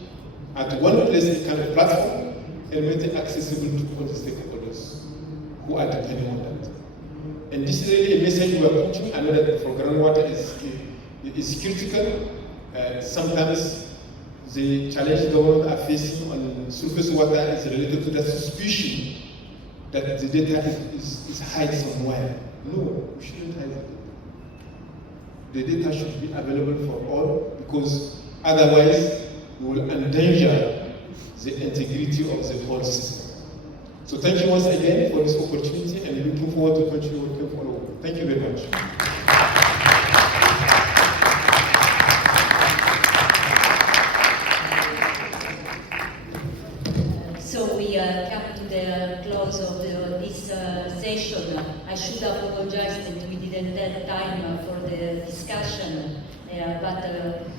at one place, kind of platform, and make it accessible to all the stakeholders who are depending on that. And this is really a message we are putting. I know that for groundwater is critical. Sometimes the challenges government are facing on surface water is related to the suspicion that the data is hidden somewhere. No, we shouldn't hide it. The data should be available for all, because otherwise we will endanger the integrity of the whole system. So thank you once again for this opportunity, and looking forward to continue working for all. Thank you very much. So we come to the close of this session. I should apologize that we didn't have time for the discussion, but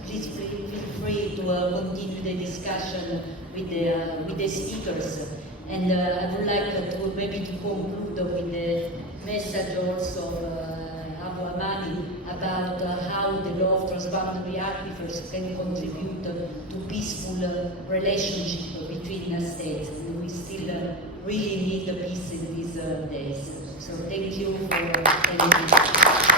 please feel free to continue the discussion with the speakers. And I would like to maybe to conclude with the message also of Amani about how the law of transboundary aquifers can contribute to peaceful relationship between states. And we still really need the peace in these days. So thank you for attending.